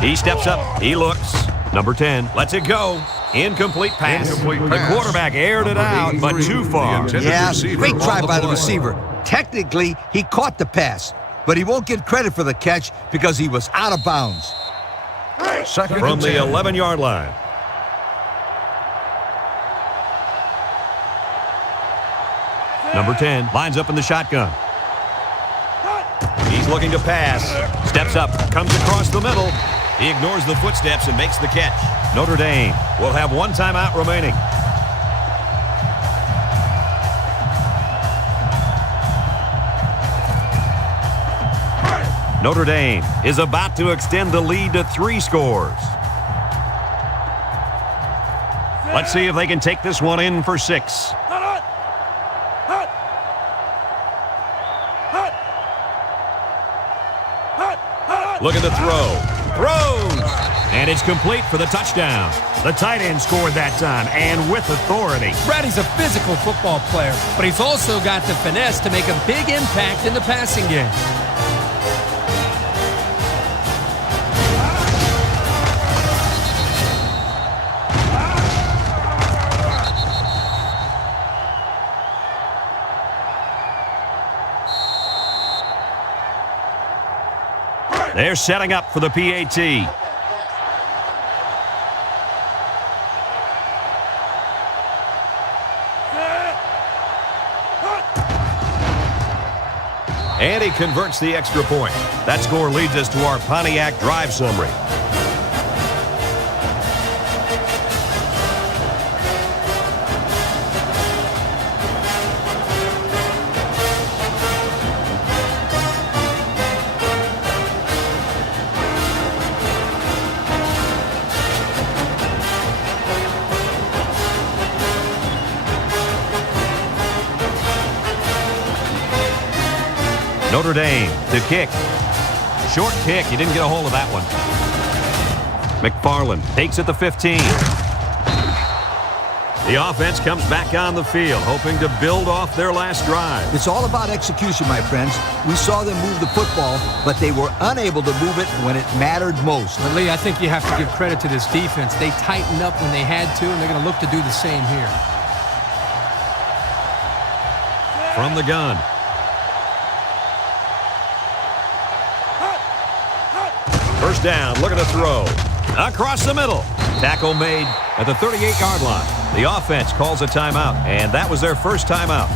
He steps up. He looks. Number 10 lets it go. Incomplete pass. The quarterback aired it out, but too far. Yeah, great try by the receiver. Technically, he caught the pass, but he won't get credit for the catch because he was out of bounds. From the 11-yard line. Number 10 lines up in the shotgun. He's looking to pass. Steps up. Comes across the middle. He ignores the footsteps and makes the catch. Notre Dame will have 1 timeout remaining. Notre Dame is about to extend the lead to 3 scores. Let's see if they can take this one in for 6. Look at the throw. Throws! And it's complete for the touchdown. The tight end scored that time, and with authority. Brady's a physical football player, but he's also got the finesse to make a big impact in the passing game. They're setting up for the PAT. And he converts the extra point. That score leads us to our Pontiac drive summary. Notre Dame to kick. Short kick. He didn't get a hold of that one. McFarland takes it to 15. The offense comes back on the field, hoping to build off their last drive. It's all about execution, my friends. We saw them move the football, but they were unable to move it when it mattered most. But Lee, I think you have to give credit to this defense. They tightened up when they had to, and they're going to look to do the same here. From the gun. First down, looking to throw. Across the middle. Tackle made at the 38-yard line. The offense calls a timeout, and that was their first timeout.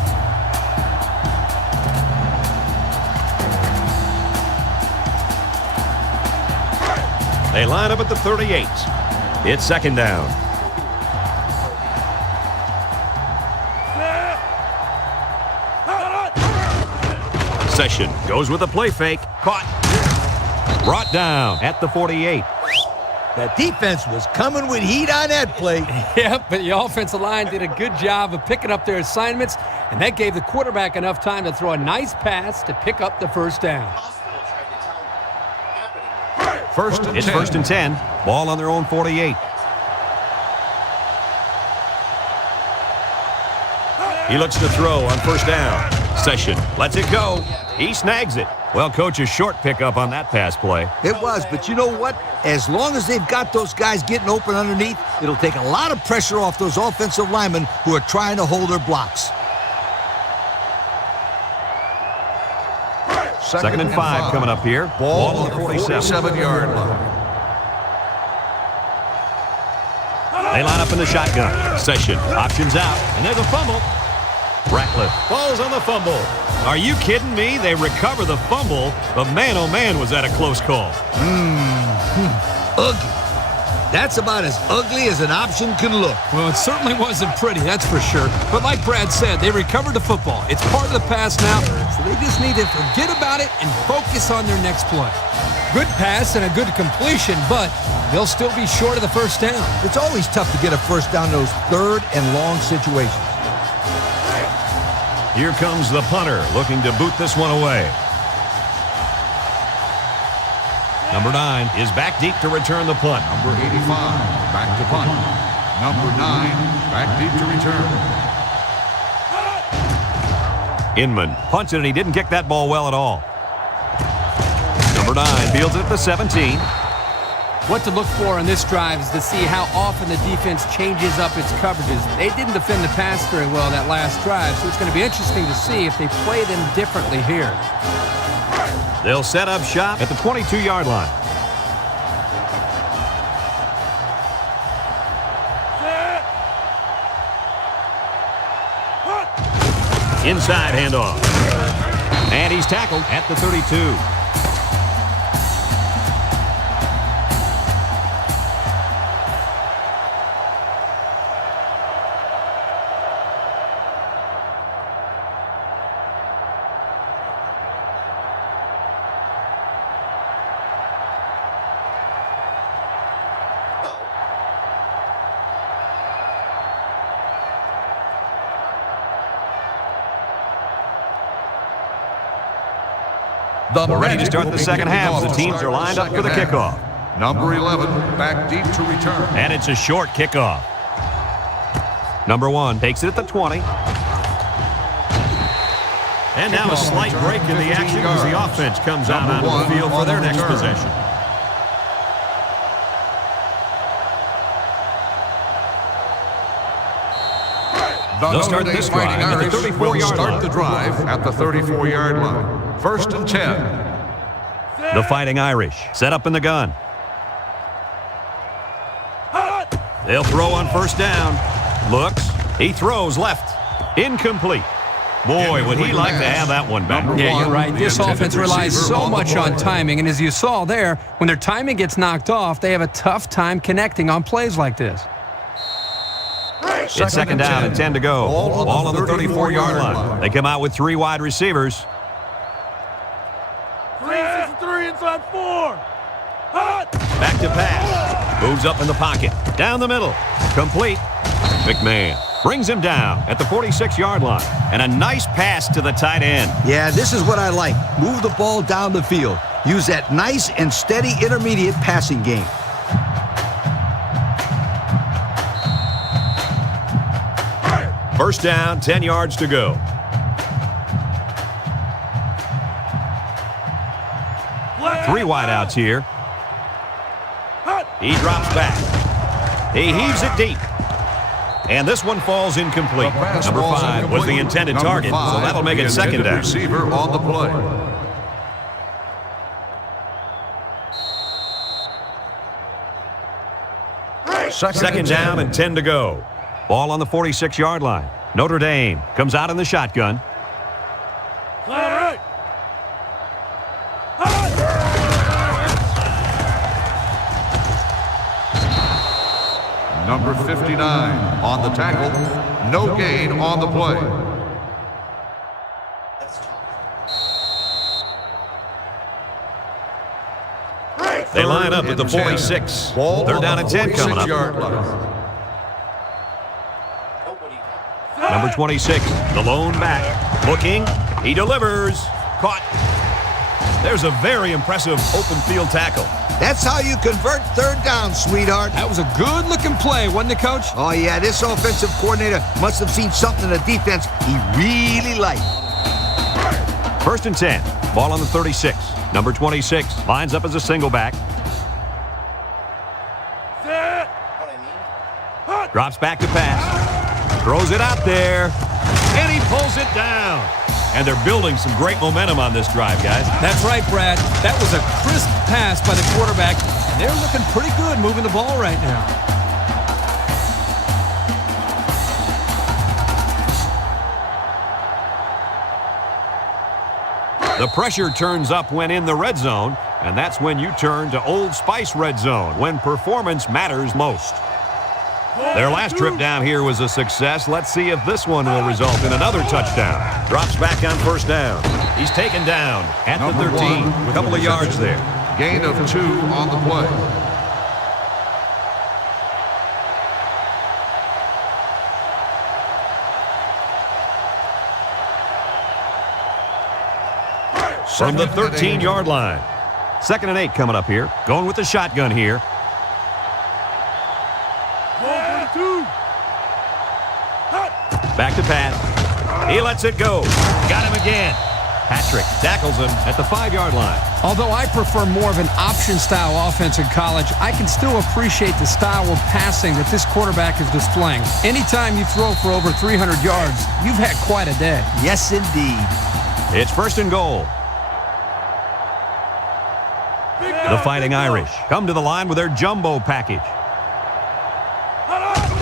They line up at the 38. It's second down. Session goes with a play fake. Caught. Brought down at the 48. That defense was coming with heat on that play. Yep, but the offensive line did a good job of picking up their assignments, and that gave the quarterback enough time to throw a nice pass to pick up the first down. It's first and 10. Ball on their own 48. He looks to throw on first down. Session lets it go. He snags it. Well, Coach, a short pickup on that pass play. It was, but you know what? As long as they've got those guys getting open underneath, it'll take a lot of pressure off those offensive linemen who are trying to hold their blocks. Second and 5 coming up here. Ball on the 47-yard line. They line up in the shotgun. Session options out, and there's a fumble. Ratcliffe falls on the fumble. Are you kidding me? They recover the fumble, but man, oh man, was that a close call. Ugly. That's about as ugly as an option can look. Well, it certainly wasn't pretty, that's for sure. But like Brad said, they recovered the football. It's part of the pass now, so they just need to forget about it and focus on their next play. Good pass and a good completion, but they'll still be short of the first down. It's always tough to get a first down in those third and long situations. Here comes the punter looking to boot this one away. Number 9 is back deep to return the punt. Number 85, back to punt. Number 9, back deep to return. Inman punted, and he didn't kick that ball well at all. Number 9 fields it at the 17. What to look for on this drive is to see how often the defense changes up its coverages. They didn't defend the pass very well that last drive, so it's going to be interesting to see if they play them differently here. They'll set up shop at the 22-yard line. Inside handoff. And he's tackled at the 32. We're ready to start the second half. The teams are lined up for the kickoff. Number 11, back deep to return. And it's a short kickoff. Number 1 takes it at the 20. And now a slight break in the action as the offense comes out onto the field for their next possession. They'll start this drive at the 34-yard line. Start the drive at the 34-yard line. First and 10. The Fighting Irish set up in the gun. They'll throw on first down. Looks. He throws left. Incomplete. Boy, would he like to have that one back. Yeah, you're right. This offense relies so much on timing, and as you saw there, when their timing gets knocked off, they have a tough time connecting on plays like this. It's second down and 10 to go. Ball on the 34-yard line. They come out with 3 wide receivers. 3 inside 4. Back to pass. Moves up in the pocket. Down the middle. Complete. McMahon brings him down at the 46-yard line. And a nice pass to the tight end. Yeah, this is what I like. Move the ball down the field. Use that nice and steady intermediate passing game. First down, 10 yards to go. Three wideouts here. He drops back. He heaves it deep. And this one falls incomplete. Number 5 was the intended target, so that'll make it second down. Receiver on the play. Second down and 10 to go. Ball on the 46-yard line. Notre Dame comes out in the shotgun. Number 59 on the tackle. No gain on the play. They line up at the 46. Third down and 10 coming up. Number 26, the lone back. Looking. He delivers. Caught. There's a very impressive open field tackle. That's how you convert third down, sweetheart. That was a good-looking play, wasn't it, Coach? Oh, yeah, this offensive coordinator must have seen something in the defense he really liked. First and 10. Ball on the 36. Number 26 lines up as a single back. Drops back to pass. Throws it out there. And he pulls it down. And they're building some great momentum on this drive, guys. That's right, Brad. That was a crisp pass by the quarterback. And they're looking pretty good moving the ball right now. The pressure turns up when in the red zone, and that's when you turn to Old Spice Red Zone, when performance matters most. Their last trip down here was a success. Let's see if this one will result in another touchdown. Drops back on first down. He's taken down at the 13. A couple of yards there. Gain of 2 on the play. From the 13-yard line. Second and 8 coming up here. Going with the shotgun here. Back to pass. He lets it go. Got him again. Patrick tackles him at the 5-yard line. Although I prefer more of an option-style offense in college, I can still appreciate the style of passing that this quarterback is displaying. Anytime you throw for over 300 yards, you've had quite a day. Yes, indeed. It's first and goal. The Fighting Irish come to the line with their jumbo package.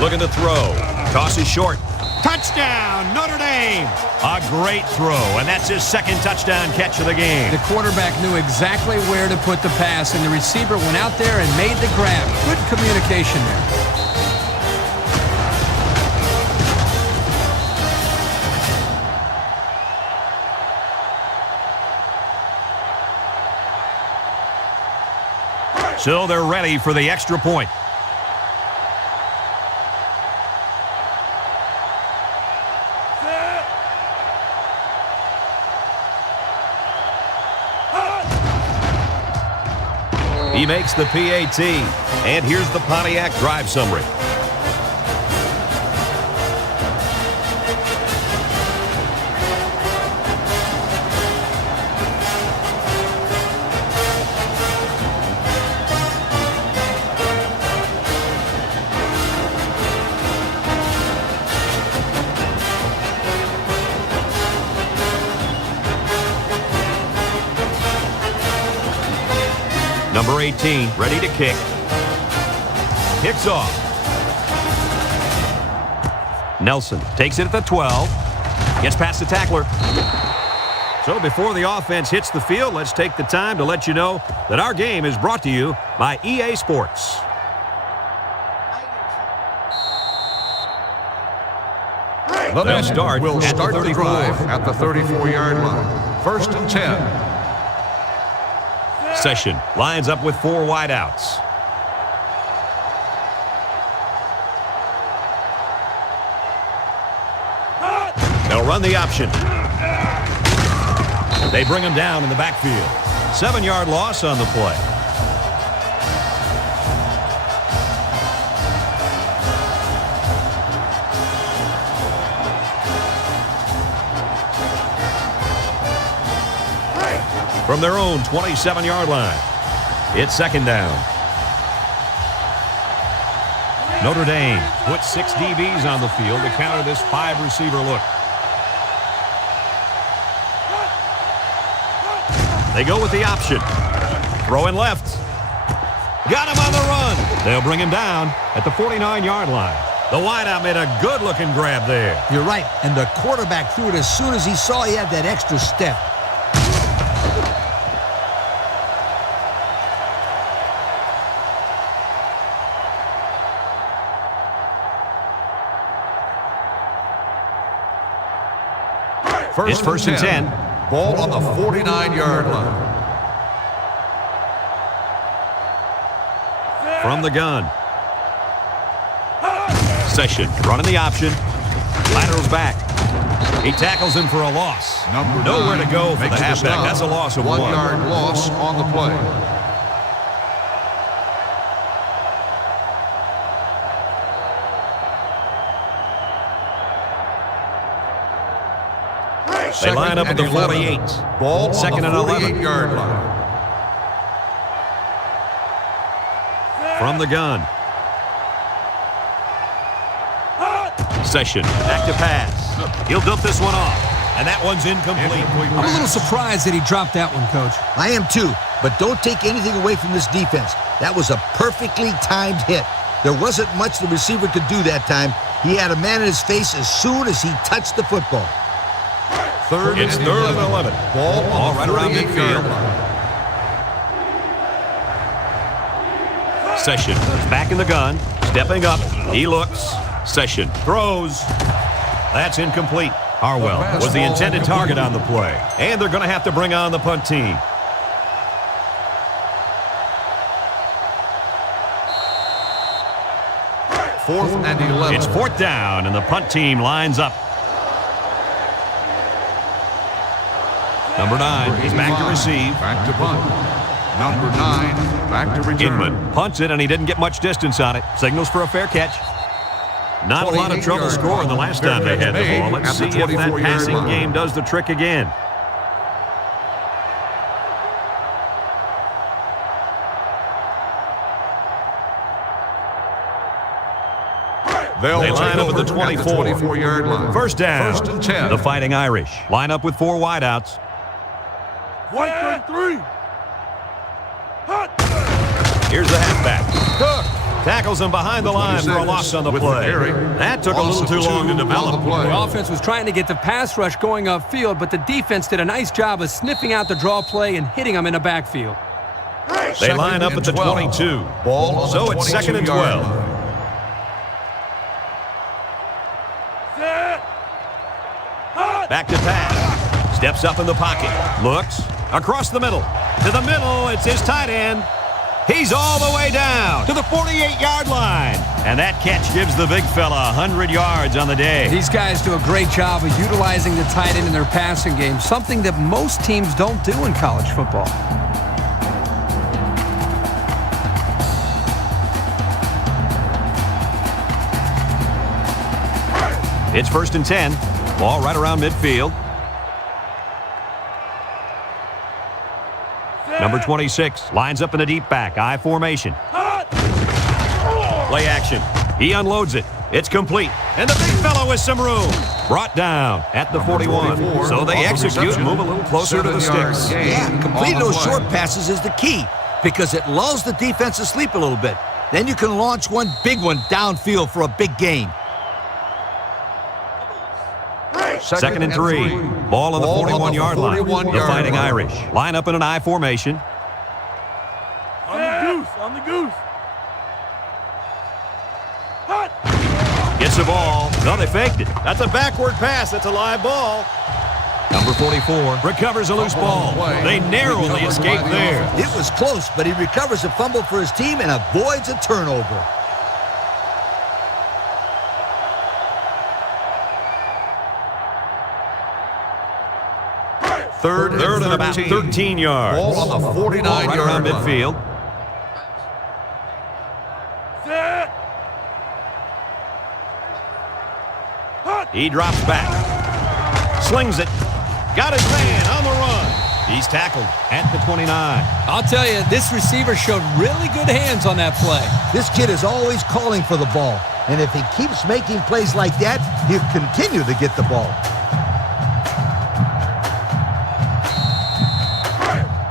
Looking to throw. Toss is short. Touchdown, Notre Dame. A great throw, and that's his second touchdown catch of the game. The quarterback knew exactly where to put the pass, and the receiver went out there and made the grab. Good communication there. So they're ready for the extra point. He makes the PAT. And here's the Pontiac drive summary. Number 18, ready to kick. Kicks off. Nelson takes it at the 12. Gets past the tackler. So before the offense hits the field, let's take the time to let you know that our game is brought to you by EA Sports. The start will at start the the 34. drive at the 34-yard line. First and 10. Session lines up with 4 wideouts. They'll run the option. They bring him down in the backfield. 7-yard loss on the play. From their own 27-yard line. It's second down. Notre Dame puts 6 DBs on the field to counter this 5-receiver look. They go with the option. Throwing left. Got him on the run. They'll bring him down at the 49-yard line. The wideout made a good-looking grab there. You're right, and the quarterback threw it as soon as he saw he had that extra step. It's first and 10. Ball on the 49-yard line. From the gun. Session running the option. Laterals back. He tackles him for a loss. Nowhere to go for the halfback. That's a loss of 1. 1 yard loss on the play. They line up at the 48. Ball second on the and 11. 48-yard line. From the gun. Session back to pass. He'll dump this one off. And that one's incomplete. I'm a little surprised that he dropped that one, Coach. I am too, but don't take anything away from this defense. That was a perfectly timed hit. There wasn't much the receiver could do that time. He had a man in his face as soon as he touched the football. It's third and 11. Ball All right around midfield. Session is back in the gun. Stepping up. He looks. Session throws. That's incomplete. Harwell was the intended target on the play. And they're going to have to bring on the punt team. Fourth and 11. It's fourth down, and the punt team lines up. Number 9 is back to receive. Back to punt. Number 9, back to return. Inman punts it, and he didn't get much distance on it. Signals for a fair catch. Not a lot of trouble scoring the last time they had the ball. Let's see if that passing game does the trick again. They line up at the 24-yard line. First down. First and 10. The Fighting Irish line up with 4 wideouts. 1, 2, 3. Here's the halfback. Cook tackles him behind the line for a loss on the play. That took a little too long to develop. The offense was trying to get the pass rush going upfield, but the defense did a nice job of sniffing out the draw play and hitting them in the backfield. They line up at the 22. Ball so it's second and 12. Back to pass. Steps up in the pocket. Looks. Across the middle. To the middle. It's his tight end. He's all the way down to the 48-yard line. And that catch gives the big fella 100 yards on the day. These guys do a great job of utilizing the tight end in their passing game, something that most teams don't do in college football. It's first and 10. Ball right around midfield. Number 26 lines up in the deep back. I formation. Play action. He unloads it. It's complete. And the big fellow with some room. Brought down at the 41. So they execute, move a little closer to the sticks. Yeah, completing those short passes is the key because it lulls the defense to sleep a little bit. Then you can launch one big one downfield for a big gain. Second and 3. Ball on the 41-yard line. The Fighting Irish line up in an I formation. On the goose, on the goose. Gets the ball. No, they faked it. That's a backward pass. That's a live ball. Number 44 recovers a loose ball. They narrowly escape there. It was close, but he recovers a fumble for his team and avoids a turnover. Third and about 13 yards. Ball on the 49-yard right around midfield. He drops back. Slings it. Got his man on the run. He's tackled at the 29. I'll tell you, this receiver showed really good hands on that play. This kid is always calling for the ball, and if he keeps making plays like that, he'll continue to get the ball.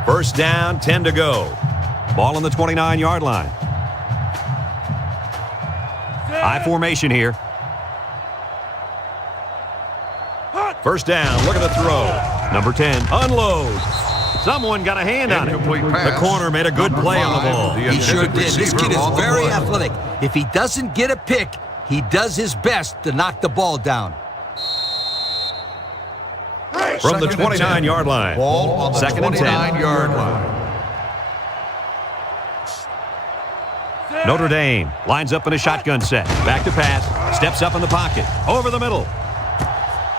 First down, 10 to go. Ball on the 29-yard line. High formation here. First down. Look at the throw. Number 10 unloads. Someone got a hand on it. The corner made a good play on the ball. He sure did. This kid is very athletic. If he doesn't get a pick, he does his best to knock the ball down. From the 29-yard line. Ball on the Second and 10. 29-yard line. Notre Dame lines up in a shotgun set. Back to pass. Steps up in the pocket. Over the middle.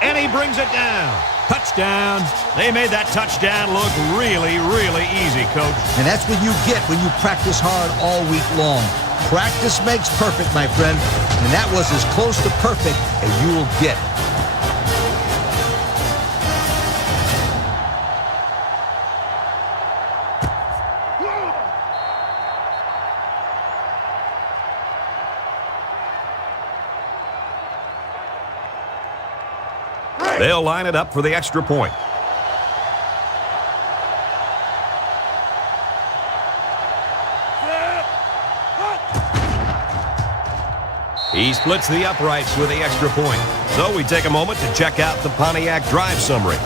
And he brings it down. Touchdown. They made that touchdown look really, really easy, Coach. And that's what you get when you practice hard all week long. Practice makes perfect, my friend. And that was as close to perfect as you will get. They'll line it up for the extra point. He splits the uprights with the extra point. So we take a moment to check out the Pontiac drive summary.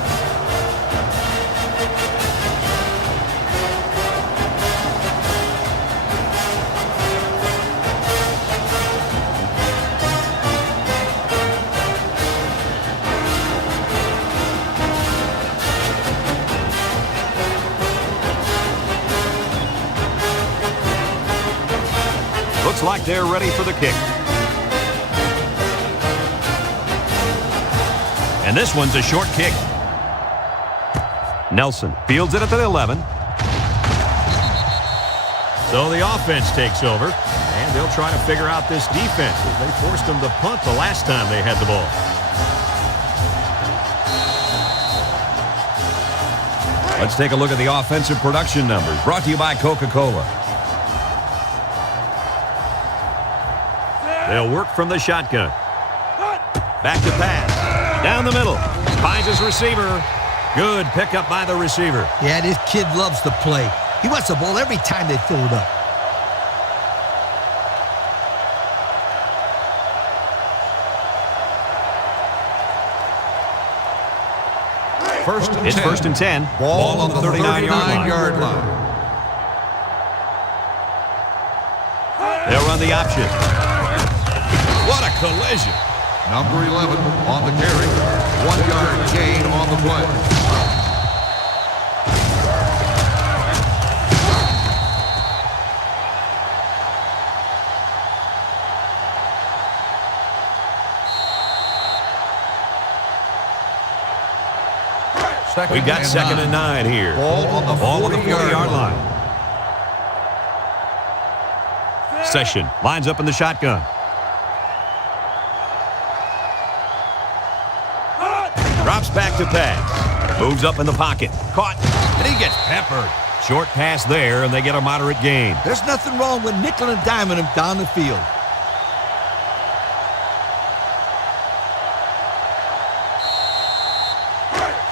Looks like they're ready for the kick. And this one's a short kick. Nelson fields it at the 11. So the offense takes over, and they'll try to figure out this defense as they forced them to punt the last time they had the ball. Let's take a look at the offensive production numbers, brought to you by Coca-Cola. They'll work from the shotgun. Back to pass. Down the middle. Finds his receiver. Good pickup by the receiver. Yeah, this kid loves to play. He wants the ball every time they throw it up. It's first and 10. Ball on the 39-yard line. They'll run the option. What a collision. Number 11 on the carry. 1-yard gain on the play. We've got second and 9 here. Ball on the 40-yard line. Session lines up in the shotgun. Drops back to pass. Moves up in the pocket. Caught. And he gets peppered. Short pass there, and they get a moderate gain. There's nothing wrong with nickel and diming him down the field.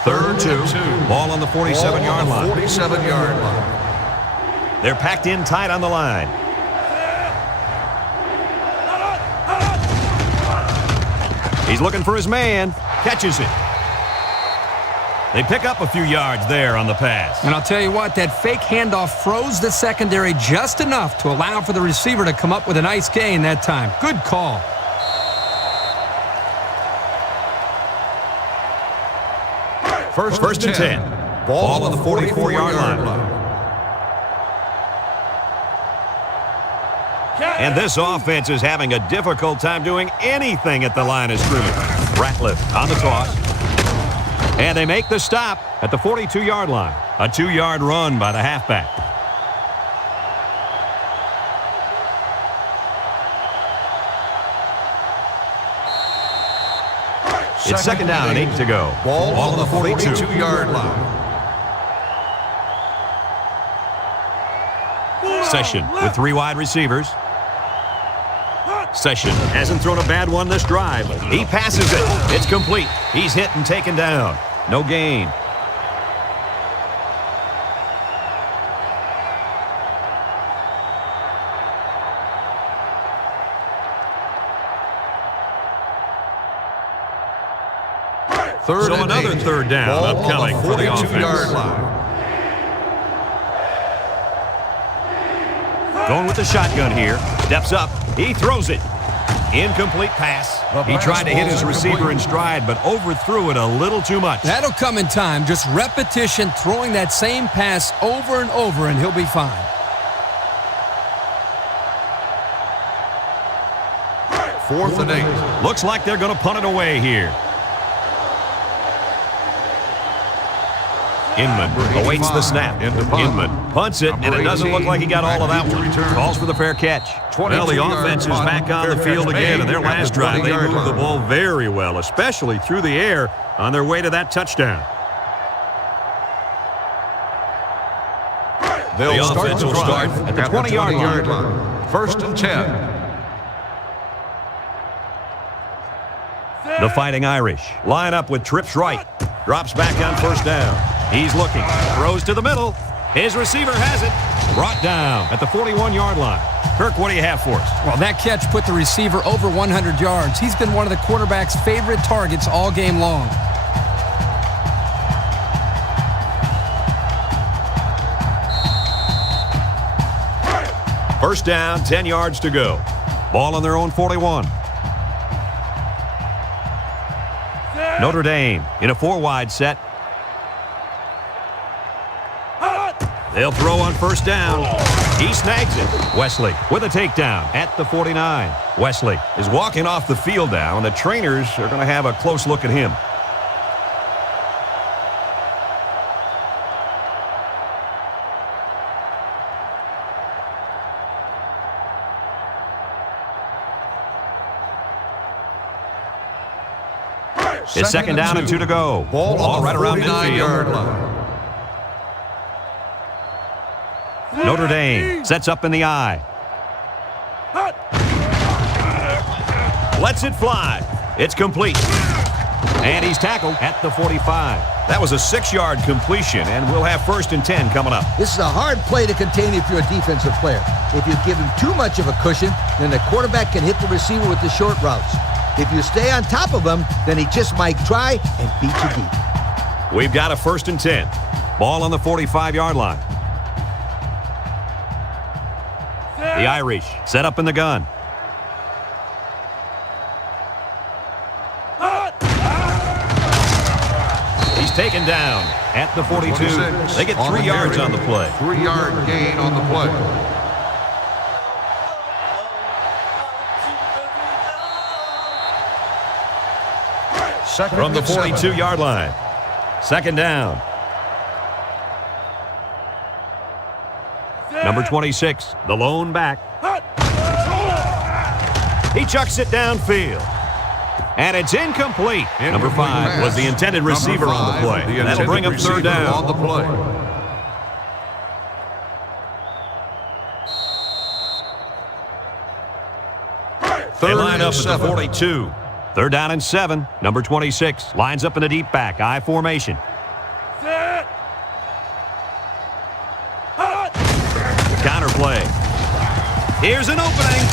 Third and 2. Ball on the 47-yard line. 47-yard line. They're packed in tight on the line. He's looking for his man. Catches it. They pick up a few yards there on the pass. And I'll tell you what, that fake handoff froze the secondary just enough to allow for the receiver to come up with a nice gain that time. Good call. First and 10. Ball on the 44-yard line. And this offense is having a difficult time doing anything at the line of scrimmage. Ratliff on the toss. And they make the stop at the 42-yard line. A 2-yard run by the halfback. It's second down and 8 to go. Ball on the 42-yard line. Session with 3 wide receivers. Session hasn't thrown a bad one this drive. He passes it. It's complete. He's hit and taken down. No gain. So another third down upcoming for the offense. 42-yard line. Going with the shotgun here. Steps up. He throws it. Incomplete pass. He tried to hit his receiver in stride, but overthrew it a little too much. That'll come in time. Just repetition, throwing that same pass over and over, and he'll be fine. Fourth and 8. Looks like they're going to punt it away here. Inman awaits the snap. Inman punts it, and it doesn't look like he got all of that one. Calls for the fair catch. Well, the offense is back on the field again, and their last drive, they moved the ball very well, especially through the air on their way to that touchdown. The offense will start at the 20-yard line. First and 10. The Fighting Irish line up with trips right. Drops back on first down. He's looking. Throws to the middle. His receiver has it. Brought down at the 41-yard line. Kirk, what do you have for us? Well, that catch put the receiver over 100 yards. He's been one of the quarterback's favorite targets all game long. First down, 10 yards to go. Ball on their own 41. Notre Dame in a 4-wide set. They'll throw on first down. He snags it. Wesley with a takedown at the 49. Wesley is walking off the field now, and the trainers are going to have a close look at him. It's second down and 2 to go. Ball right around 49-yard midfield. line. Notre Dame sets up in the eye. Lets it fly. It's complete. And he's tackled at the 45. That was a 6-yard completion, and we'll have first and 10 coming up. This is a hard play to contain if you're a defensive player. If you give him too much of a cushion, then the quarterback can hit the receiver with the short routes. If you stay on top of him, then he just might try and beat you deep. We've got a first and 10. Ball on the 45-yard line. The Irish set up in the gun. He's taken down at the 42. 26. They get 3 yards on the play. 3-yard gain on the play. From the 42-yard line. Second down. Number 26, the lone back. He chucks it downfield. And it's incomplete. Number 5 was the intended receiver on the play. That'll bring up third down. On the play. They line up at the 42. Third down and 7. Number 26 lines up in a deep back, I formation. Counter play. Here's an opening.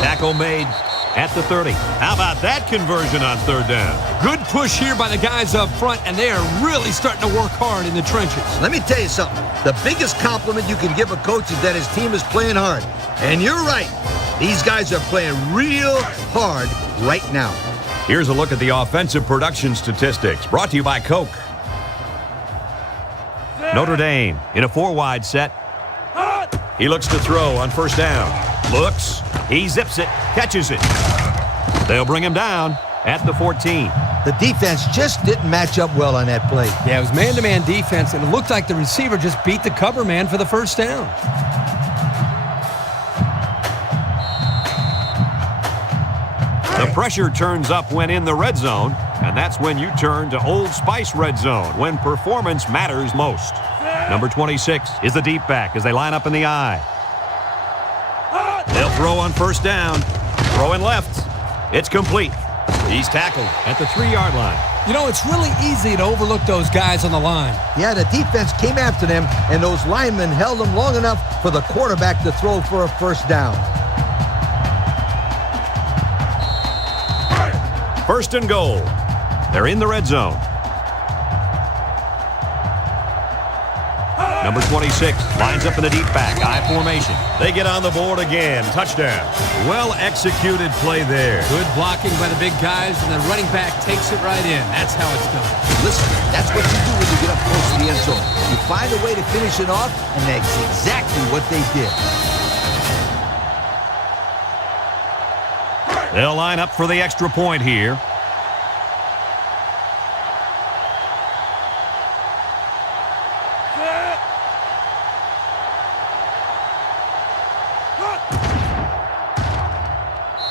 Tackle made at the 30. How about that conversion on third down? Good push here by the guys up front, and they are really starting to work hard in the trenches. Let me tell you something. The biggest compliment you can give a coach is that his team is playing hard. And you're right. These guys are playing real hard right now. Here's a look at the offensive production statistics brought to you by Coke. Notre Dame in a 4-wide set. He looks to throw on first down. Looks. He zips it. Catches it. They'll bring him down at the 14. The defense just didn't match up well on that play. Yeah, it was man-to-man defense, and it looked like the receiver just beat the cover man for the first down. The pressure turns up when in the red zone, and that's when you turn to Old Spice Red Zone, when performance matters most. Number 26 is the deep back as they line up in the eye. They'll throw on first down. Throwing left. It's complete. He's tackled at the 3-yard line. You know, it's really easy to overlook those guys on the line. Yeah, the defense came after them, and those linemen held them long enough for the quarterback to throw for a first down. First and goal. They're in the red zone. Number 26 lines up in the deep back, I formation. They get on the board again. Touchdown. Well-executed play there. Good blocking by the big guys, and the running back takes it right in. That's how it's done. Listen, that's what you do when you get up close to the end zone. You find a way to finish it off, and that's exactly what they did. They'll line up for the extra point here.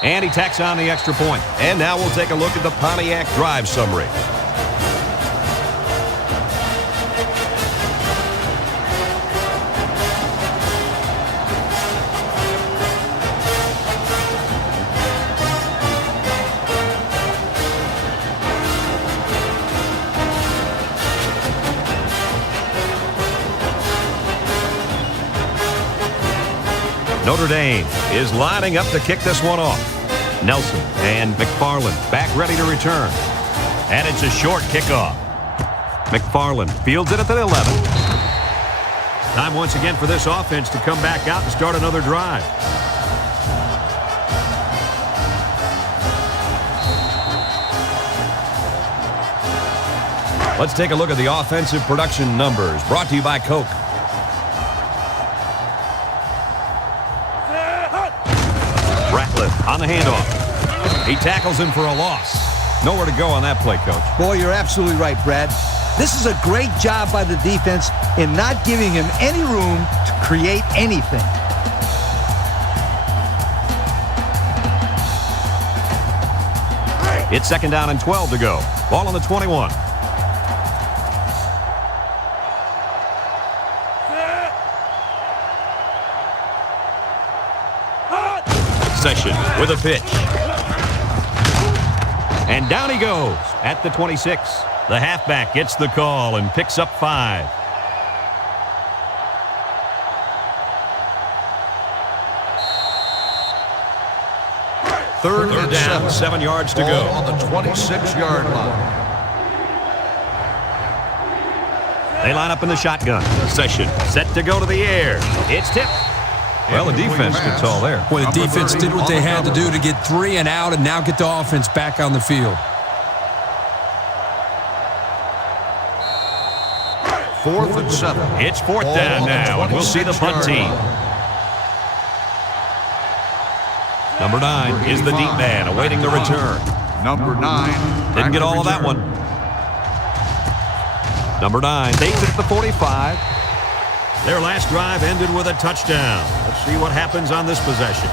And he tacks on the extra point. And now we'll take a look at the Pontiac drive summary. Notre Dame is lining up to kick this one off. Nelson and McFarland back ready to return. And it's a short kickoff. McFarland fields it at the 11. Time once again for this offense to come back out and start another drive. Let's take a look at the offensive production numbers brought to you by Coke. Ratliff on the handoff. He tackles him for a loss. Nowhere to go on that play, Coach. Boy, you're absolutely right, Brad. This is a great job by the defense in not giving him any room to create anything. It's 2nd down and 12 to go. Ball on the 21. Session with a pitch. And down he goes at the 26. The halfback gets the call and picks up 5. Third down, 7 yards to go. On the 26-yard line. They line up in the shotgun. Session set to go to the air. It's tipped. Well, the defense gets all there. Boy, the defense did what they had to do to get 3 and out and now get the offense back on the field. 4th and 7. It's 4th down now, and we'll see the punt team. Number 9 is the deep man awaiting the return. Number 9. Didn't get all of that one. Number 9 takes it at the 45. Their last drive ended with a touchdown. Let's see what happens on this possession.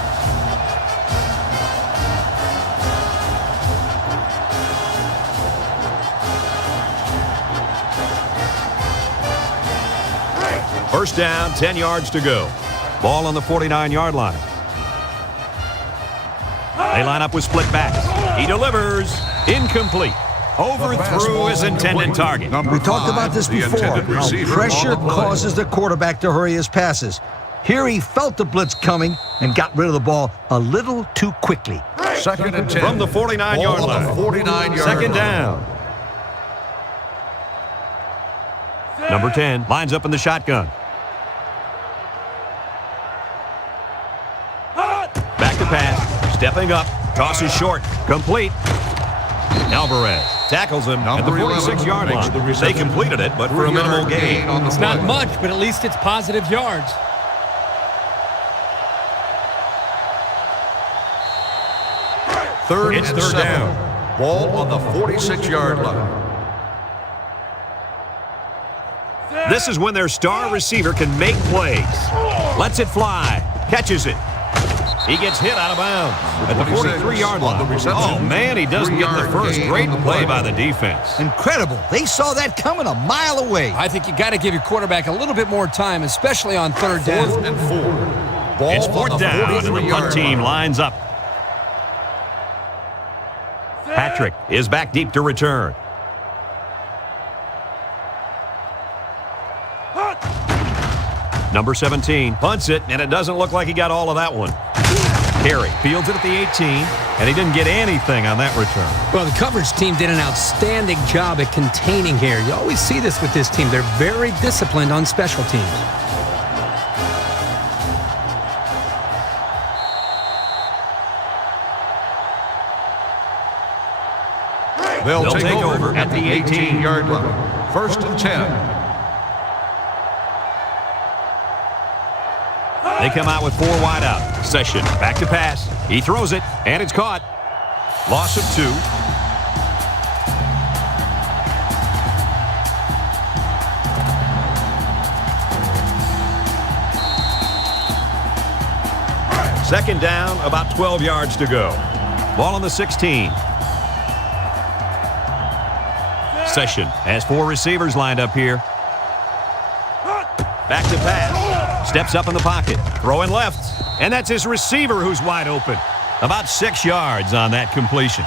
First down, 10 yards to go. Ball on the 49-yard line. They line up with split backs. He delivers. Incomplete. Overthrew his intended target. We talked about this before, how pressure causes the quarterback to hurry his passes. Here he felt the blitz coming and got rid of the ball a little too quickly. 2nd and 10. From the 49-yard line. 49-yard Second down. Number 10 lines up in the shotgun. Back to pass. Stepping up. Tosses short. Complete. Alvarez tackles him at the 46-yard line. They completed it, but for a minimal gain. It's not much, but at least it's positive yards. It's third down. Ball on the 46-yard line. This is when their star receiver can make plays. Lets it fly. Catches it. He gets hit out of bounds at the 43-yard line. Oh, man, he doesn't get the first. Great play by the defense. Incredible. They saw that coming a mile away. I think you got to give your quarterback a little bit more time, especially on 3rd down. 4th and 4. Ball It's on 4th the down, and the 43-yard punt team line. lines up. Patrick is back deep to return. Number 17 punts it, and it doesn't look like he got all of that one. Carey fields it at the 18. and he didn't get anything on that return. Well, the coverage team did an outstanding job at containing here. You always see this with this team. They're very disciplined on special teams. They'll take over at the 18-yard line. First and 10. They come out with 4 wide out. Session back to pass. He throws it, and it's caught. Loss of 2. Second down, about 12 yards to go. Ball on the 16. Session has 4 receivers lined up here. Back to pass. Steps up in the pocket. Throwing left. And that's his receiver who's wide open. About 6 yards on that completion.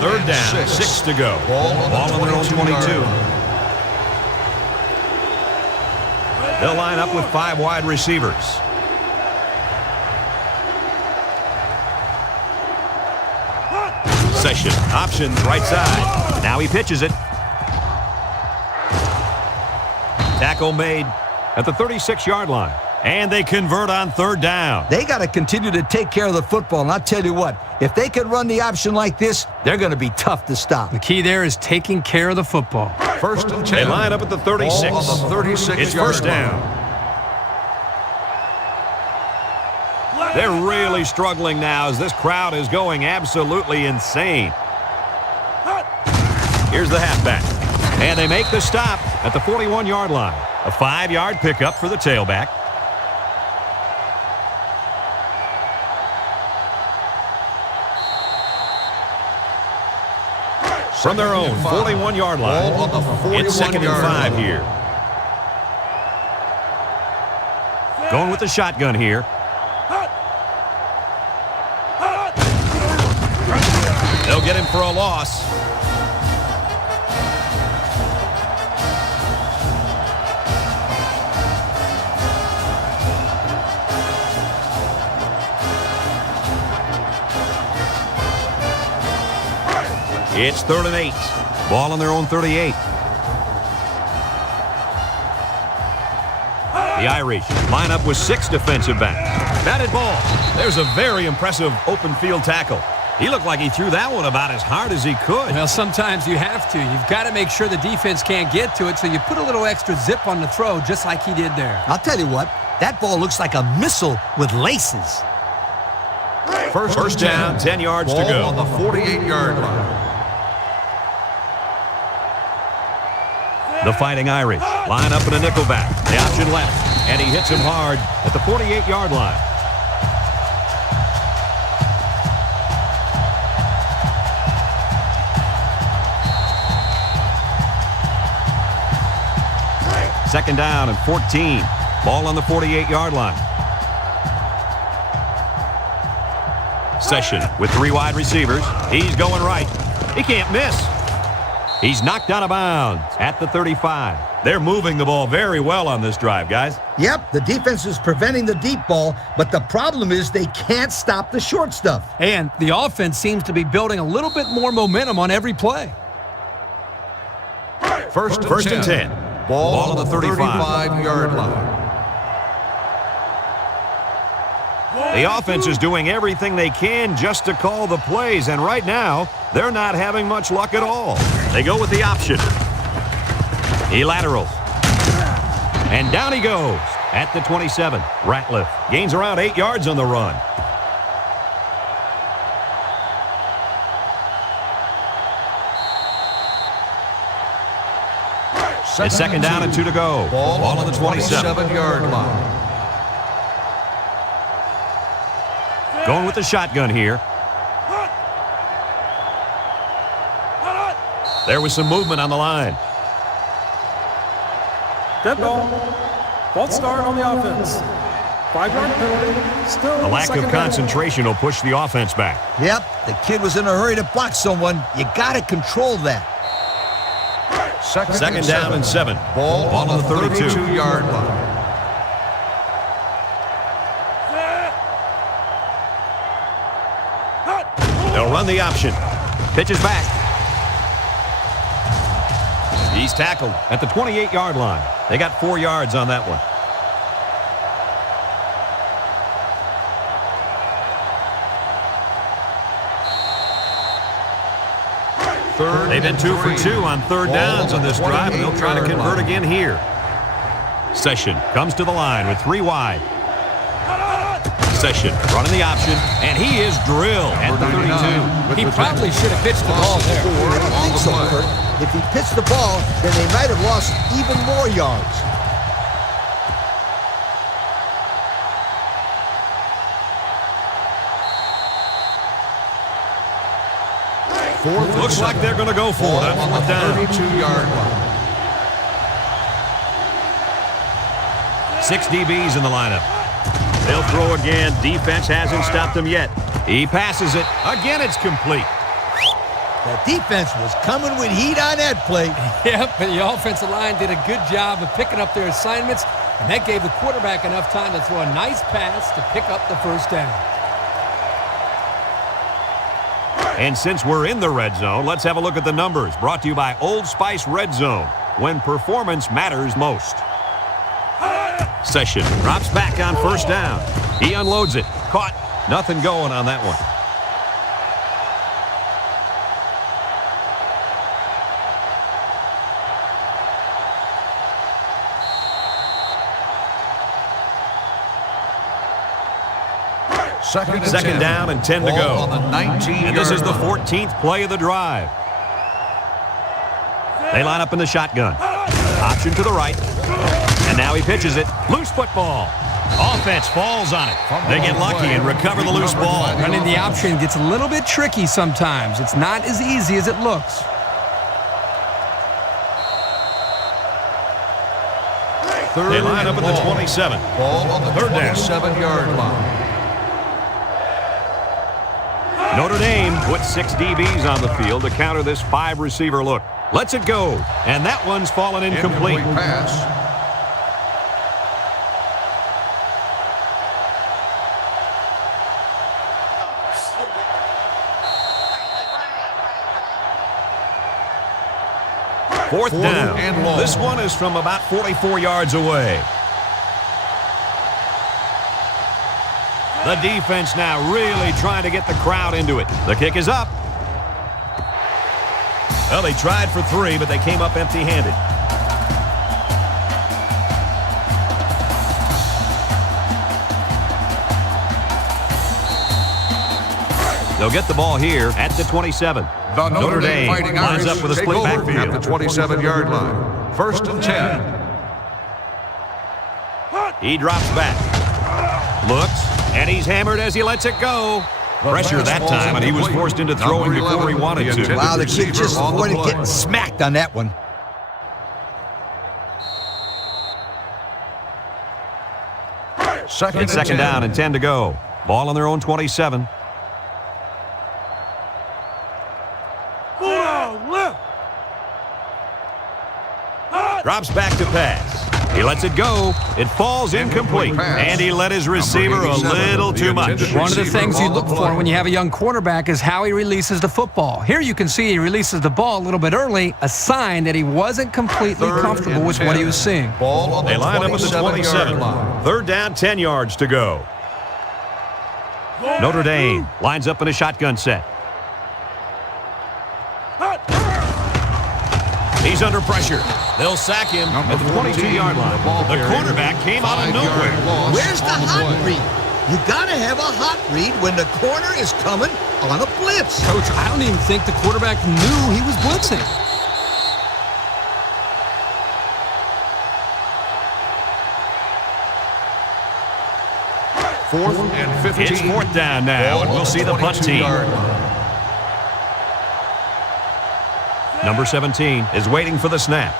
Third down, 6 to go. Ball on their own 22. They'll line up with 5 wide receivers. Session, option, right side. Now he pitches it. Tackle made at the 36-yard line. And they convert on third down. They got to continue to take care of the football. And I'll tell you what, if they can run the option like this, they're going to be tough to stop. The key there is taking care of the football. First and 10. They line up at the 36. Ball on the 36 it's first down. They're really struggling now as this crowd is going absolutely insane. Here's the halfback. And they make the stop at the 41-yard line. A 5-yard pickup for the tailback. From their own 41-yard line. It's 2nd and 5 here. Going with the shotgun here. They'll get him for a loss. It's 3rd and 8. Ball on their own 38. The Irish line up with 6 defensive backs. Batted ball. There's a very impressive open field tackle. He looked like he threw that one about as hard as he could. Well, sometimes you have to. You've got to make sure the defense can't get to it, so you put a little extra zip on the throw, just like he did there. I'll tell you what, that ball looks like a missile with laces. First down, 10 yards to go. On the 48-yard line. The Fighting Irish line up in a nickelback. The option left, and he hits him hard at the 48-yard line. Second down and 14. Ball on the 48-yard line. Session with 3 wide receivers. He's going right. He can't miss. He's knocked out of bounds at the 35. They're moving the ball very well on this drive, guys. Yep, the defense is preventing the deep ball, but the problem is they can't stop the short stuff. And the offense seems to be building a little bit more momentum on every play. First and 10. Ball on the 35-yard line. The offense is doing everything they can just to call the plays, and right now, they're not having much luck at all. They go with the option. He laterals. And down he goes at the 27. Ratliff gains around 8 yards on the run. It's second down and 2 to go. Ball on the 27-yard line. Going with the shotgun here. There was some movement on the line. Dead ball. False start on the offense. 5-yard penalty. Still A lack of second down. concentration will push the offense back. Yep, the kid was in a hurry to block someone. You got to control that. Second down and 7. Ball on the 32-yard line. They'll run the option. Pitches back. He's tackled at the 28-yard line. They got 4 yards on that one. They've been 2 for 2 on third downs on this drive, and they'll try to convert again here. Session comes to the line with 3 wide. Session running the option, and he is drilled at the 32. He probably should have pitched the ball there. I don't think so, Kurt. If he pitched the ball, then they might have lost even more yards. Looks like they're going to go for it on 4th down. 32-yard line. 6 DBs in the lineup. They'll throw again. Defense hasn't stopped them yet. He passes it. Again, it's complete. The defense was coming with heat on that play. Yep, but the offensive line did a good job of picking up their assignments, and that gave the quarterback enough time to throw a nice pass to pick up the first down. And since we're in the red zone, let's have a look at the numbers. Brought to you by Old Spice Red Zone, when performance matters most. Session drops back on first down. He unloads it. Caught. Nothing going on that one. Second down and 10 to go. On the 19-yard And this is the line. 14th play of the drive. They line up in the shotgun. Option to the right. And now he pitches it. Loose football. Offense falls on it. They get lucky and recover the loose ball. Running the option gets a little bit tricky sometimes. It's not as easy as it looks. They line up at the 27. Ball on the Third down. 27-yard line. Notre Dame puts 6 DBs on the field to counter this 5-receiver look. Lets it go. And that one's fallen incomplete. Incomplete pass. Fourth down. and long. This one is from about 44 yards away. The defense now really trying to get the crowd into it. The kick is up. Well, they tried for 3, but they came up empty-handed. They'll get the ball here at the 27. The Notre Dame Fighting lines Irish up with a take split over backfield. at the 27-yard line. First and 10. He drops back. Looks, and he's hammered as he lets it go. Pressure that time, and he was forced into throwing before he wanted to. Wow, the kid just avoided getting smacked on that one. It's second down and 10 to go. Ball on their own 27. Drops back to pass. He lets it go. It falls incomplete. And he let his receiver a little too much. One of the things you look for when you have a young quarterback is how he releases the football. Here you can see he releases the ball a little bit early, a sign that he wasn't completely comfortable with what he was seeing. Ball on the They line up at the 27. line. Third down, 10 yards to go. Notre Dame lines up in a shotgun set. He's under pressure. They'll sack him at the 22-yard line. The cornerback came out of nowhere. Where's the hot read? You got to have a hot read when the corner is coming on a blitz. Coach, I don't even think the quarterback knew he was blitzing. 4th and 15. It's 4th down now, and we'll see the punt team. Number 17 is waiting for the snap.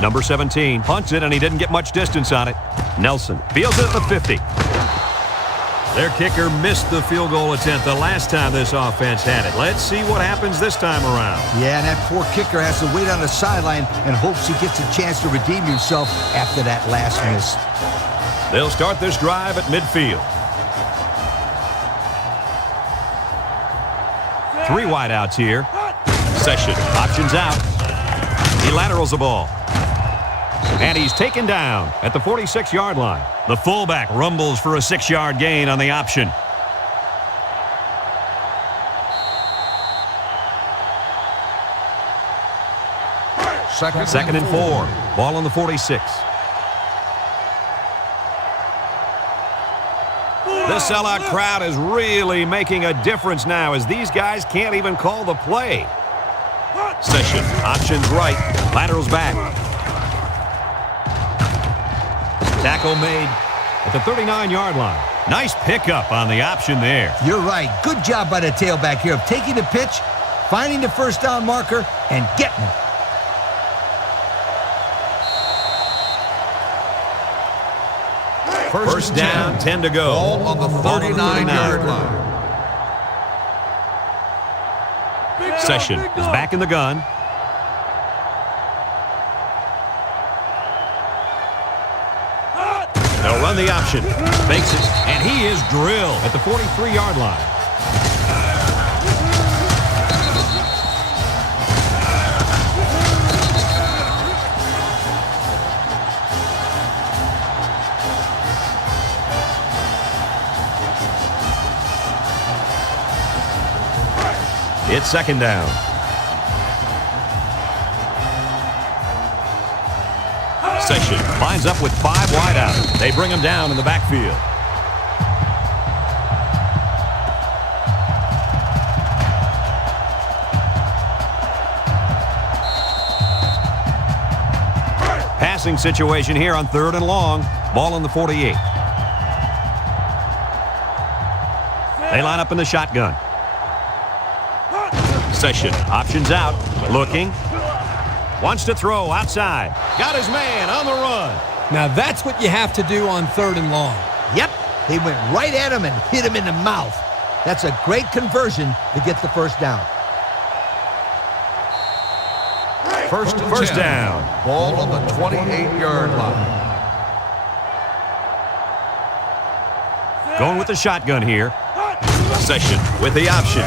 Number 17 punts it, and he didn't get much distance on it. Nelson fields it at the 50. Their kicker missed the field goal attempt the last time this offense had it. Let's see what happens this time around. Yeah, and that poor kicker has to wait on the sideline and hopes he gets a chance to redeem himself after that last miss. They'll start this drive at midfield. 3 wideouts here. Session options out. He laterals the ball. And he's taken down at the 46-yard line. The fullback rumbles for a 6-yard gain on the option. Second and 4. Ball on the 46. This sellout crowd is really making a difference now as these guys can't even call the play. Session options right. Laterals back. Tackle made at the 39-yard line. Nice pickup on the option there. You're right. Good job by the tailback here of taking the pitch, finding the first down marker, and getting it. First down, 10 to go. Ball on the 39-yard line. Session is back in the gun. They'll run the option. Fakes it, and he is drilled at the 43-yard line. It's second down. Session lines up with 5 wide out. They bring him down in the backfield. Passing situation here on 3rd and long. Ball on the 48. They line up in the shotgun. Session options out. Looking. Wants to throw outside. Got his man on the run. Now that's what you have to do on 3rd and long. Yep, they went right at him and hit him in the mouth. That's a great conversion to get the first down. First down. Ball on the 28-yard line. Going with the shotgun here. Session with the option.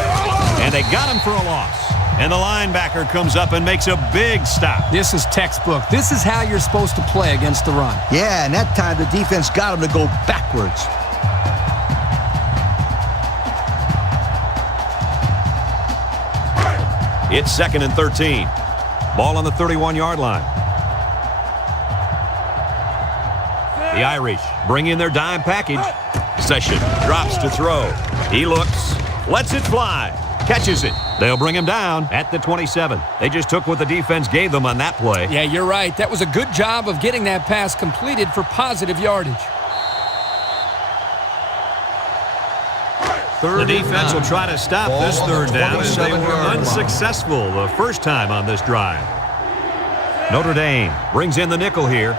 And they got him for a loss. And the linebacker comes up and makes a big stop. This is textbook. This is how you're supposed to play against the run. Yeah, and that time the defense got him to go backwards. It's 2nd and 13. Ball on the 31-yard line. The Irish bring in their dime package. Session drops to throw. He looks, lets it fly, catches it. They'll bring him down at the 27. They just took what the defense gave them on that play. Yeah, you're right. That was a good job of getting that pass completed for positive yardage. The defense will try to stop this 3rd down as they were unsuccessful the first time on this drive. Notre Dame brings in the nickel here.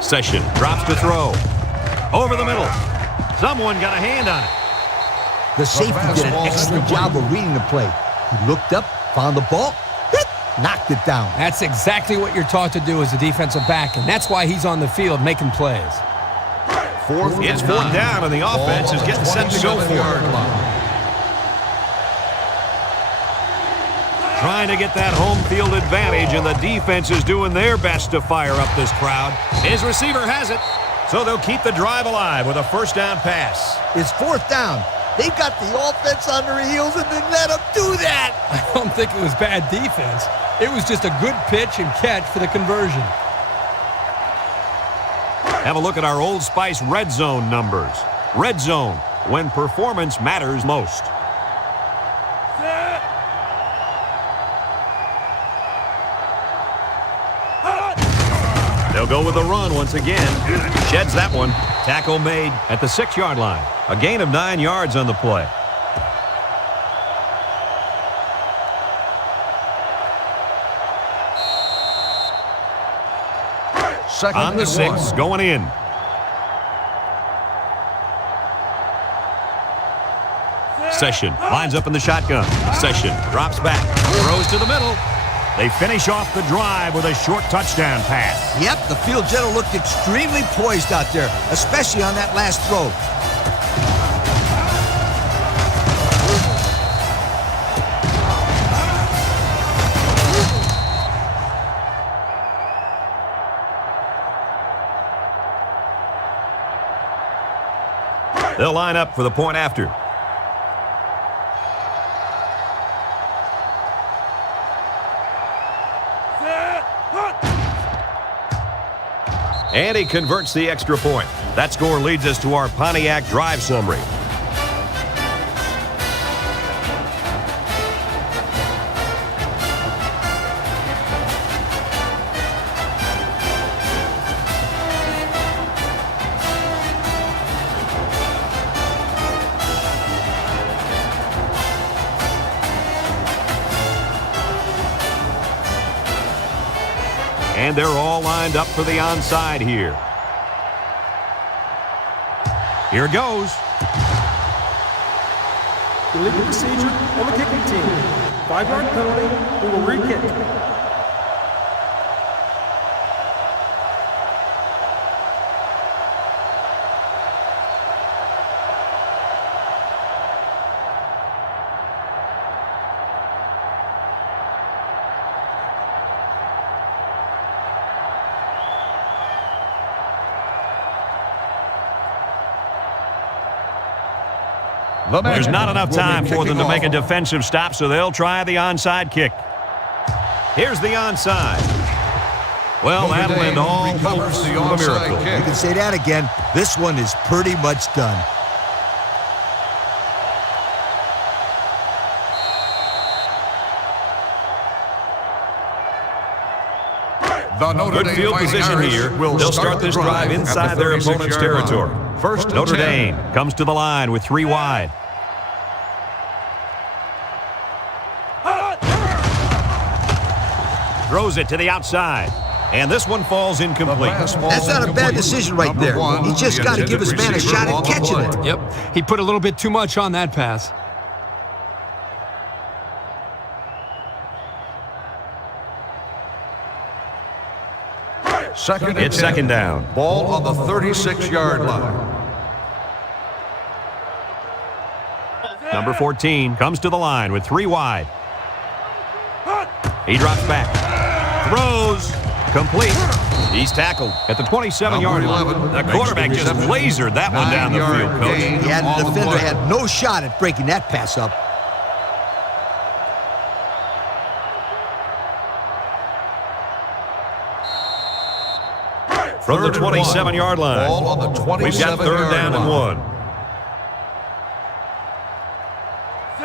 Session drops to throw. Over the middle. Someone got a hand on it. The safety did an excellent job of reading the play. He looked up, found the ball, knocked it down. That's exactly what you're taught to do as a defensive back, and that's why he's on the field making plays. It's 4th down, and the offense is getting set to go for it. Trying to get that home field advantage, and the defense is doing their best to fire up this crowd. His receiver has it, so they'll keep the drive alive with a first down pass. It's 4th down. They got the offense on their heels and then let them do that. I don't think it was bad defense. It was just a good pitch and catch for the conversion. Have a look at our Old Spice Red Zone numbers. Red Zone, when performance matters most. They'll They'll go with the run once again. Sheds that one. Tackle made at the 6-yard line. A gain of 9 yards on the play. Second On the 6, going in. Session lines up in the shotgun. Session drops back. Throws to the middle. They finish off the drive with a short touchdown pass. Yep, the field general looked extremely poised out there, especially on that last throw. They'll line up for the point after. And he converts the extra point. That score leads us to our Pontiac drive summary. And they're all lined up for the onside here. Here goes. Illegal procedure on the kicking team. 5-yard penalty. We will re-kick. There's not enough time for them to make a defensive stop, so they'll try the onside kick. Here's the onside. Well, that'll end all hopes of a miracle. You can say that again. This one is pretty much done. Good field position here. They'll start this drive inside their opponent's territory. First Notre Dame comes to the line with 3 wide. Throws it to the outside. And this one falls incomplete. That's not a bad decision right there. He just got to give his man a shot at catching it. Yep, he put a little bit too much on that pass. It's second down. Ball on the 36-yard line. Number 14 comes to the line with 3 wide. He drops back. Throws. Complete. He's tackled at the 27-yard line. The quarterback just lasered that one down the field, Coach. Yeah, the defender had no shot at breaking that pass up. From the 27-yard line, Ball on the 27-yard we've got 3rd down and 1.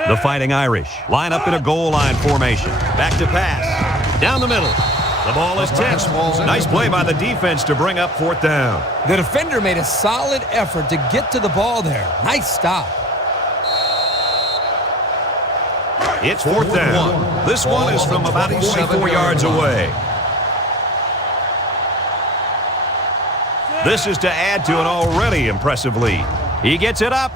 The Fighting Irish line up in a goal line formation. Back to pass. Down the middle. The ball is tipped. Nice play by the defense to bring up 4th down. The defender made a solid effort to get to the ball there. Nice stop. It's 4th down. This one is from about 44 yards away. This is to add to an already impressive lead. He gets it up,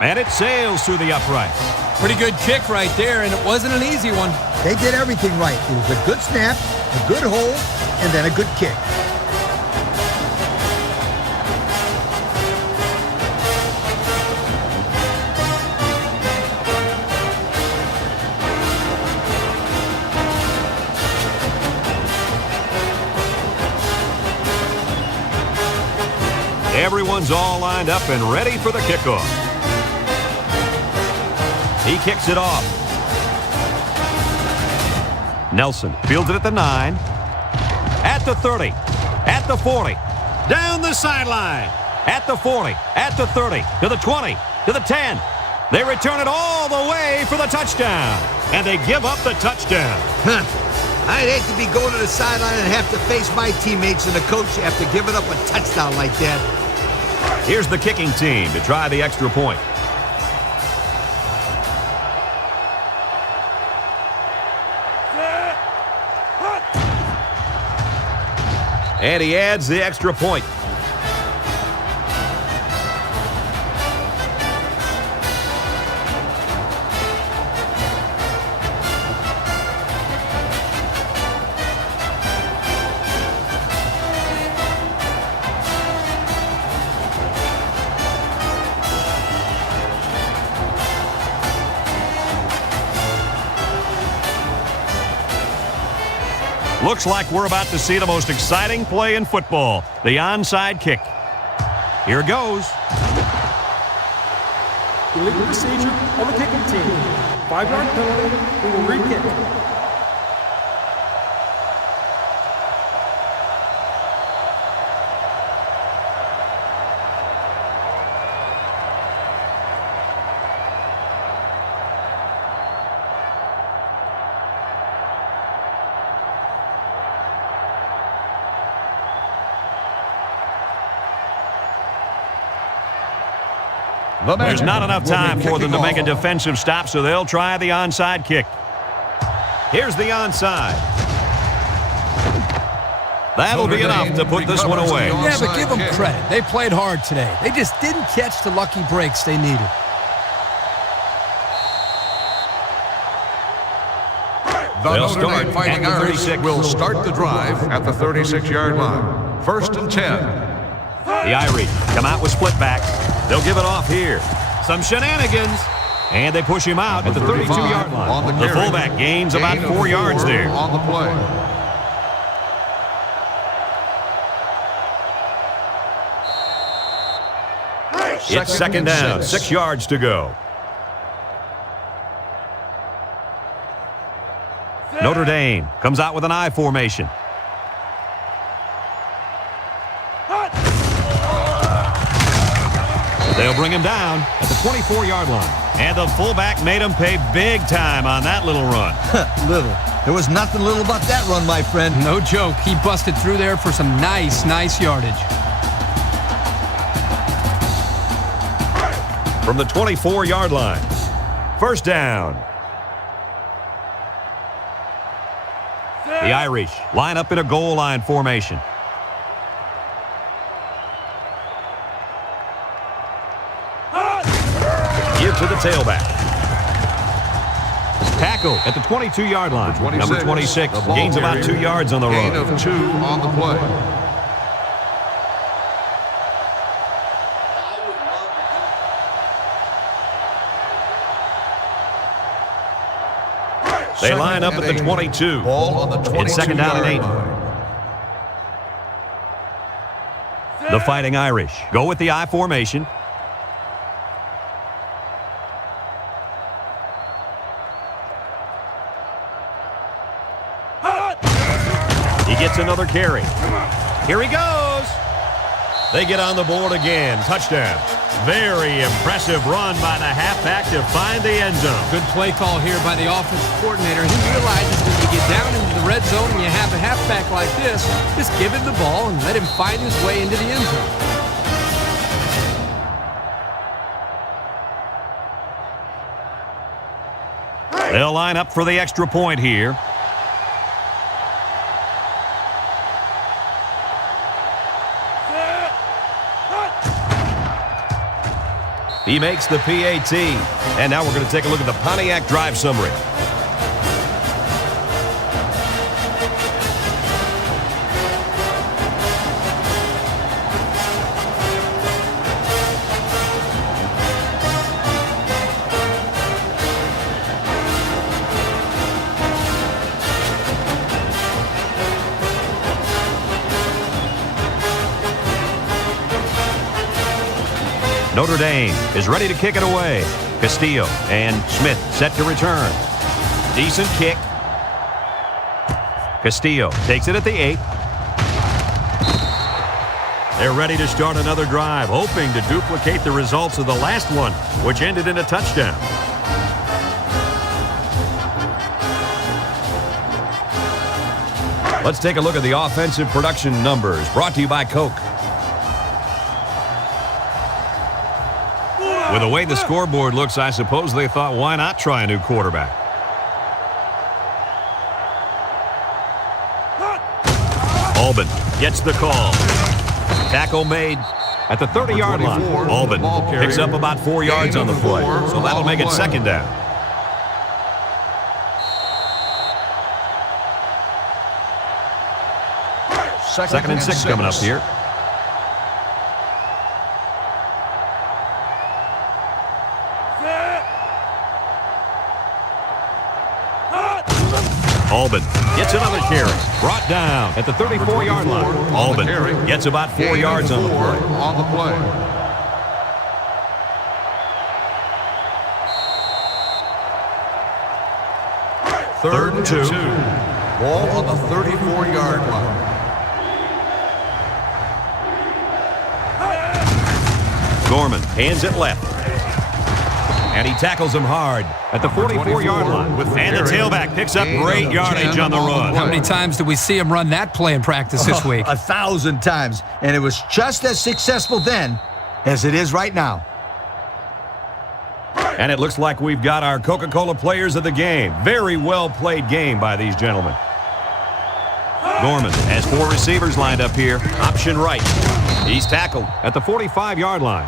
and it sails through the uprights. Pretty good kick right there, and it wasn't an easy one. They did everything right. It was a good snap, a good hold, and then a good kick. Everyone's all lined up and ready for the kickoff. He kicks it off. Nelson fields it at the 9, at the 30, at the 40, down the sideline, at the 40, at the 30, to the 20, to the 10. They return it all the way for the touchdown, and they give up the touchdown. I'd hate to be going to the sideline and have to face my teammates and the coach after giving up a touchdown like that. Here's the kicking team to try the extra point. And he adds the extra point. Looks like we're about to see the most exciting play in football, the onside kick. Here goes. Illegal procedure on the kicking team. 5-yard penalty. We will re-kick. There's not enough time for them to make a defensive stop, so they'll try the onside kick. Here's the onside. That'll be enough to put this one away. Yeah, but give them credit. They played hard today. They just didn't catch the lucky breaks they needed. They'll start Fighting at the Irish 36. will start the drive at the 36-yard line. 1st and 10. The Irish come out with split backs. They'll give it off here. Some shenanigans. And they push him out at the 32-yard line. The fullback gains about 4 yards there. On the play. It's second down, 6 yards to go. Notre Dame comes out with an I formation. They'll bring him down at the 24-yard line. And the fullback made him pay big time on that little run. Little. There was nothing little about that run, my friend. No joke. He busted through there for some nice yardage. From the 24-yard line. First down. The Irish line up in a goal line formation. Give to the tailback. Tackle at the 22-yard line. Number 26 gains about 2 yards on the run. Gain of 2 on the play. They line up at the 22. Ball on the 22-yard It's second down and 8. line. The Fighting Irish go with the I formation. He gets another carry. Here he goes. They get on the board again. Touchdown. Very impressive run by the halfback to find the end zone. Good play call here by the offensive coordinator. He realizes when you get down into the red zone and you have a halfback like this, just give him the ball and let him find his way into the end zone. They'll line up for the extra point here. He makes the PAT. And now we're going to take a look at the Pontiac drive summary. Notre Dame is ready to kick it away. Castillo and Smith set to return. Decent kick. Castillo takes it at the 8. They're ready to start another drive, hoping to duplicate the results of the last one, which ended in a touchdown. Let's take a look at the offensive production numbers, brought to you by Coke. With the way the scoreboard looks, I suppose they thought, why not try a new quarterback? Albin gets the call. Tackle made at the 30-yard line. Albin picks up about 4 yards on the play, so that'll make it second down. Second and 6 coming up here. Albin gets another carry. Brought down at the 34-yard line. Albin gets about 4 yards on the play. Third and 2. Ball on the 34-yard line. Gorman hands it left. And he tackles him hard at the 44-yard line. And the tailback picks up great yardage on the run. How many times did we see him run that play in practice this week? 1,000 times. And it was just as successful then as it is right now. And it looks like we've got our Coca-Cola players of the game. Very well played game by these gentlemen. Gorman has 4 receivers lined up here. Option right. He's tackled at the 45-yard line.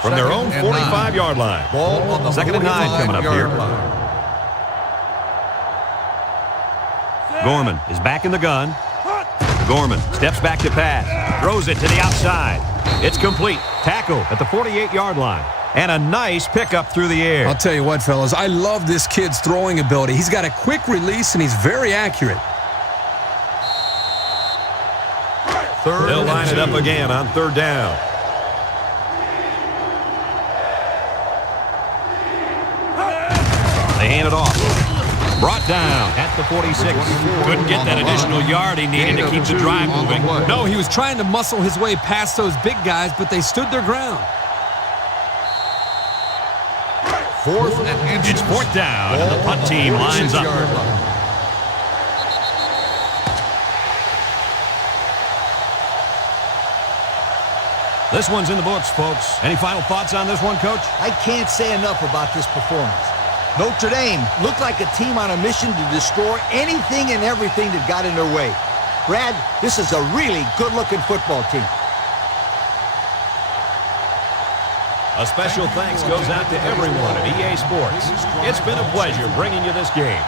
From their own 45-yard line. Ball on the second and 9 coming up here. Gorman is back in the gun. Gorman steps back to pass. Throws it to the outside. It's complete. Tackle at the 48-yard line. And a nice pickup through the air. I'll tell you what, fellas, I love this kid's throwing ability. He's got a quick release, and he's very accurate. They'll line it up again on third down. They hand it off. Brought down at the 46. Couldn't get that additional yard he needed to keep the drive moving. No, he was trying to muscle his way past those big guys, but they stood their ground. Fourth and inches. It's fourth down, and the punt team lines up. This one's in the books, folks. Any final thoughts on this one, Coach? I can't say enough about this performance. Notre Dame looked like a team on a mission to destroy anything and everything that got in their way. Brad, this is a really good-looking football team. A special thanks goes out to everyone at EA Sports. It's been a pleasure bringing you this game.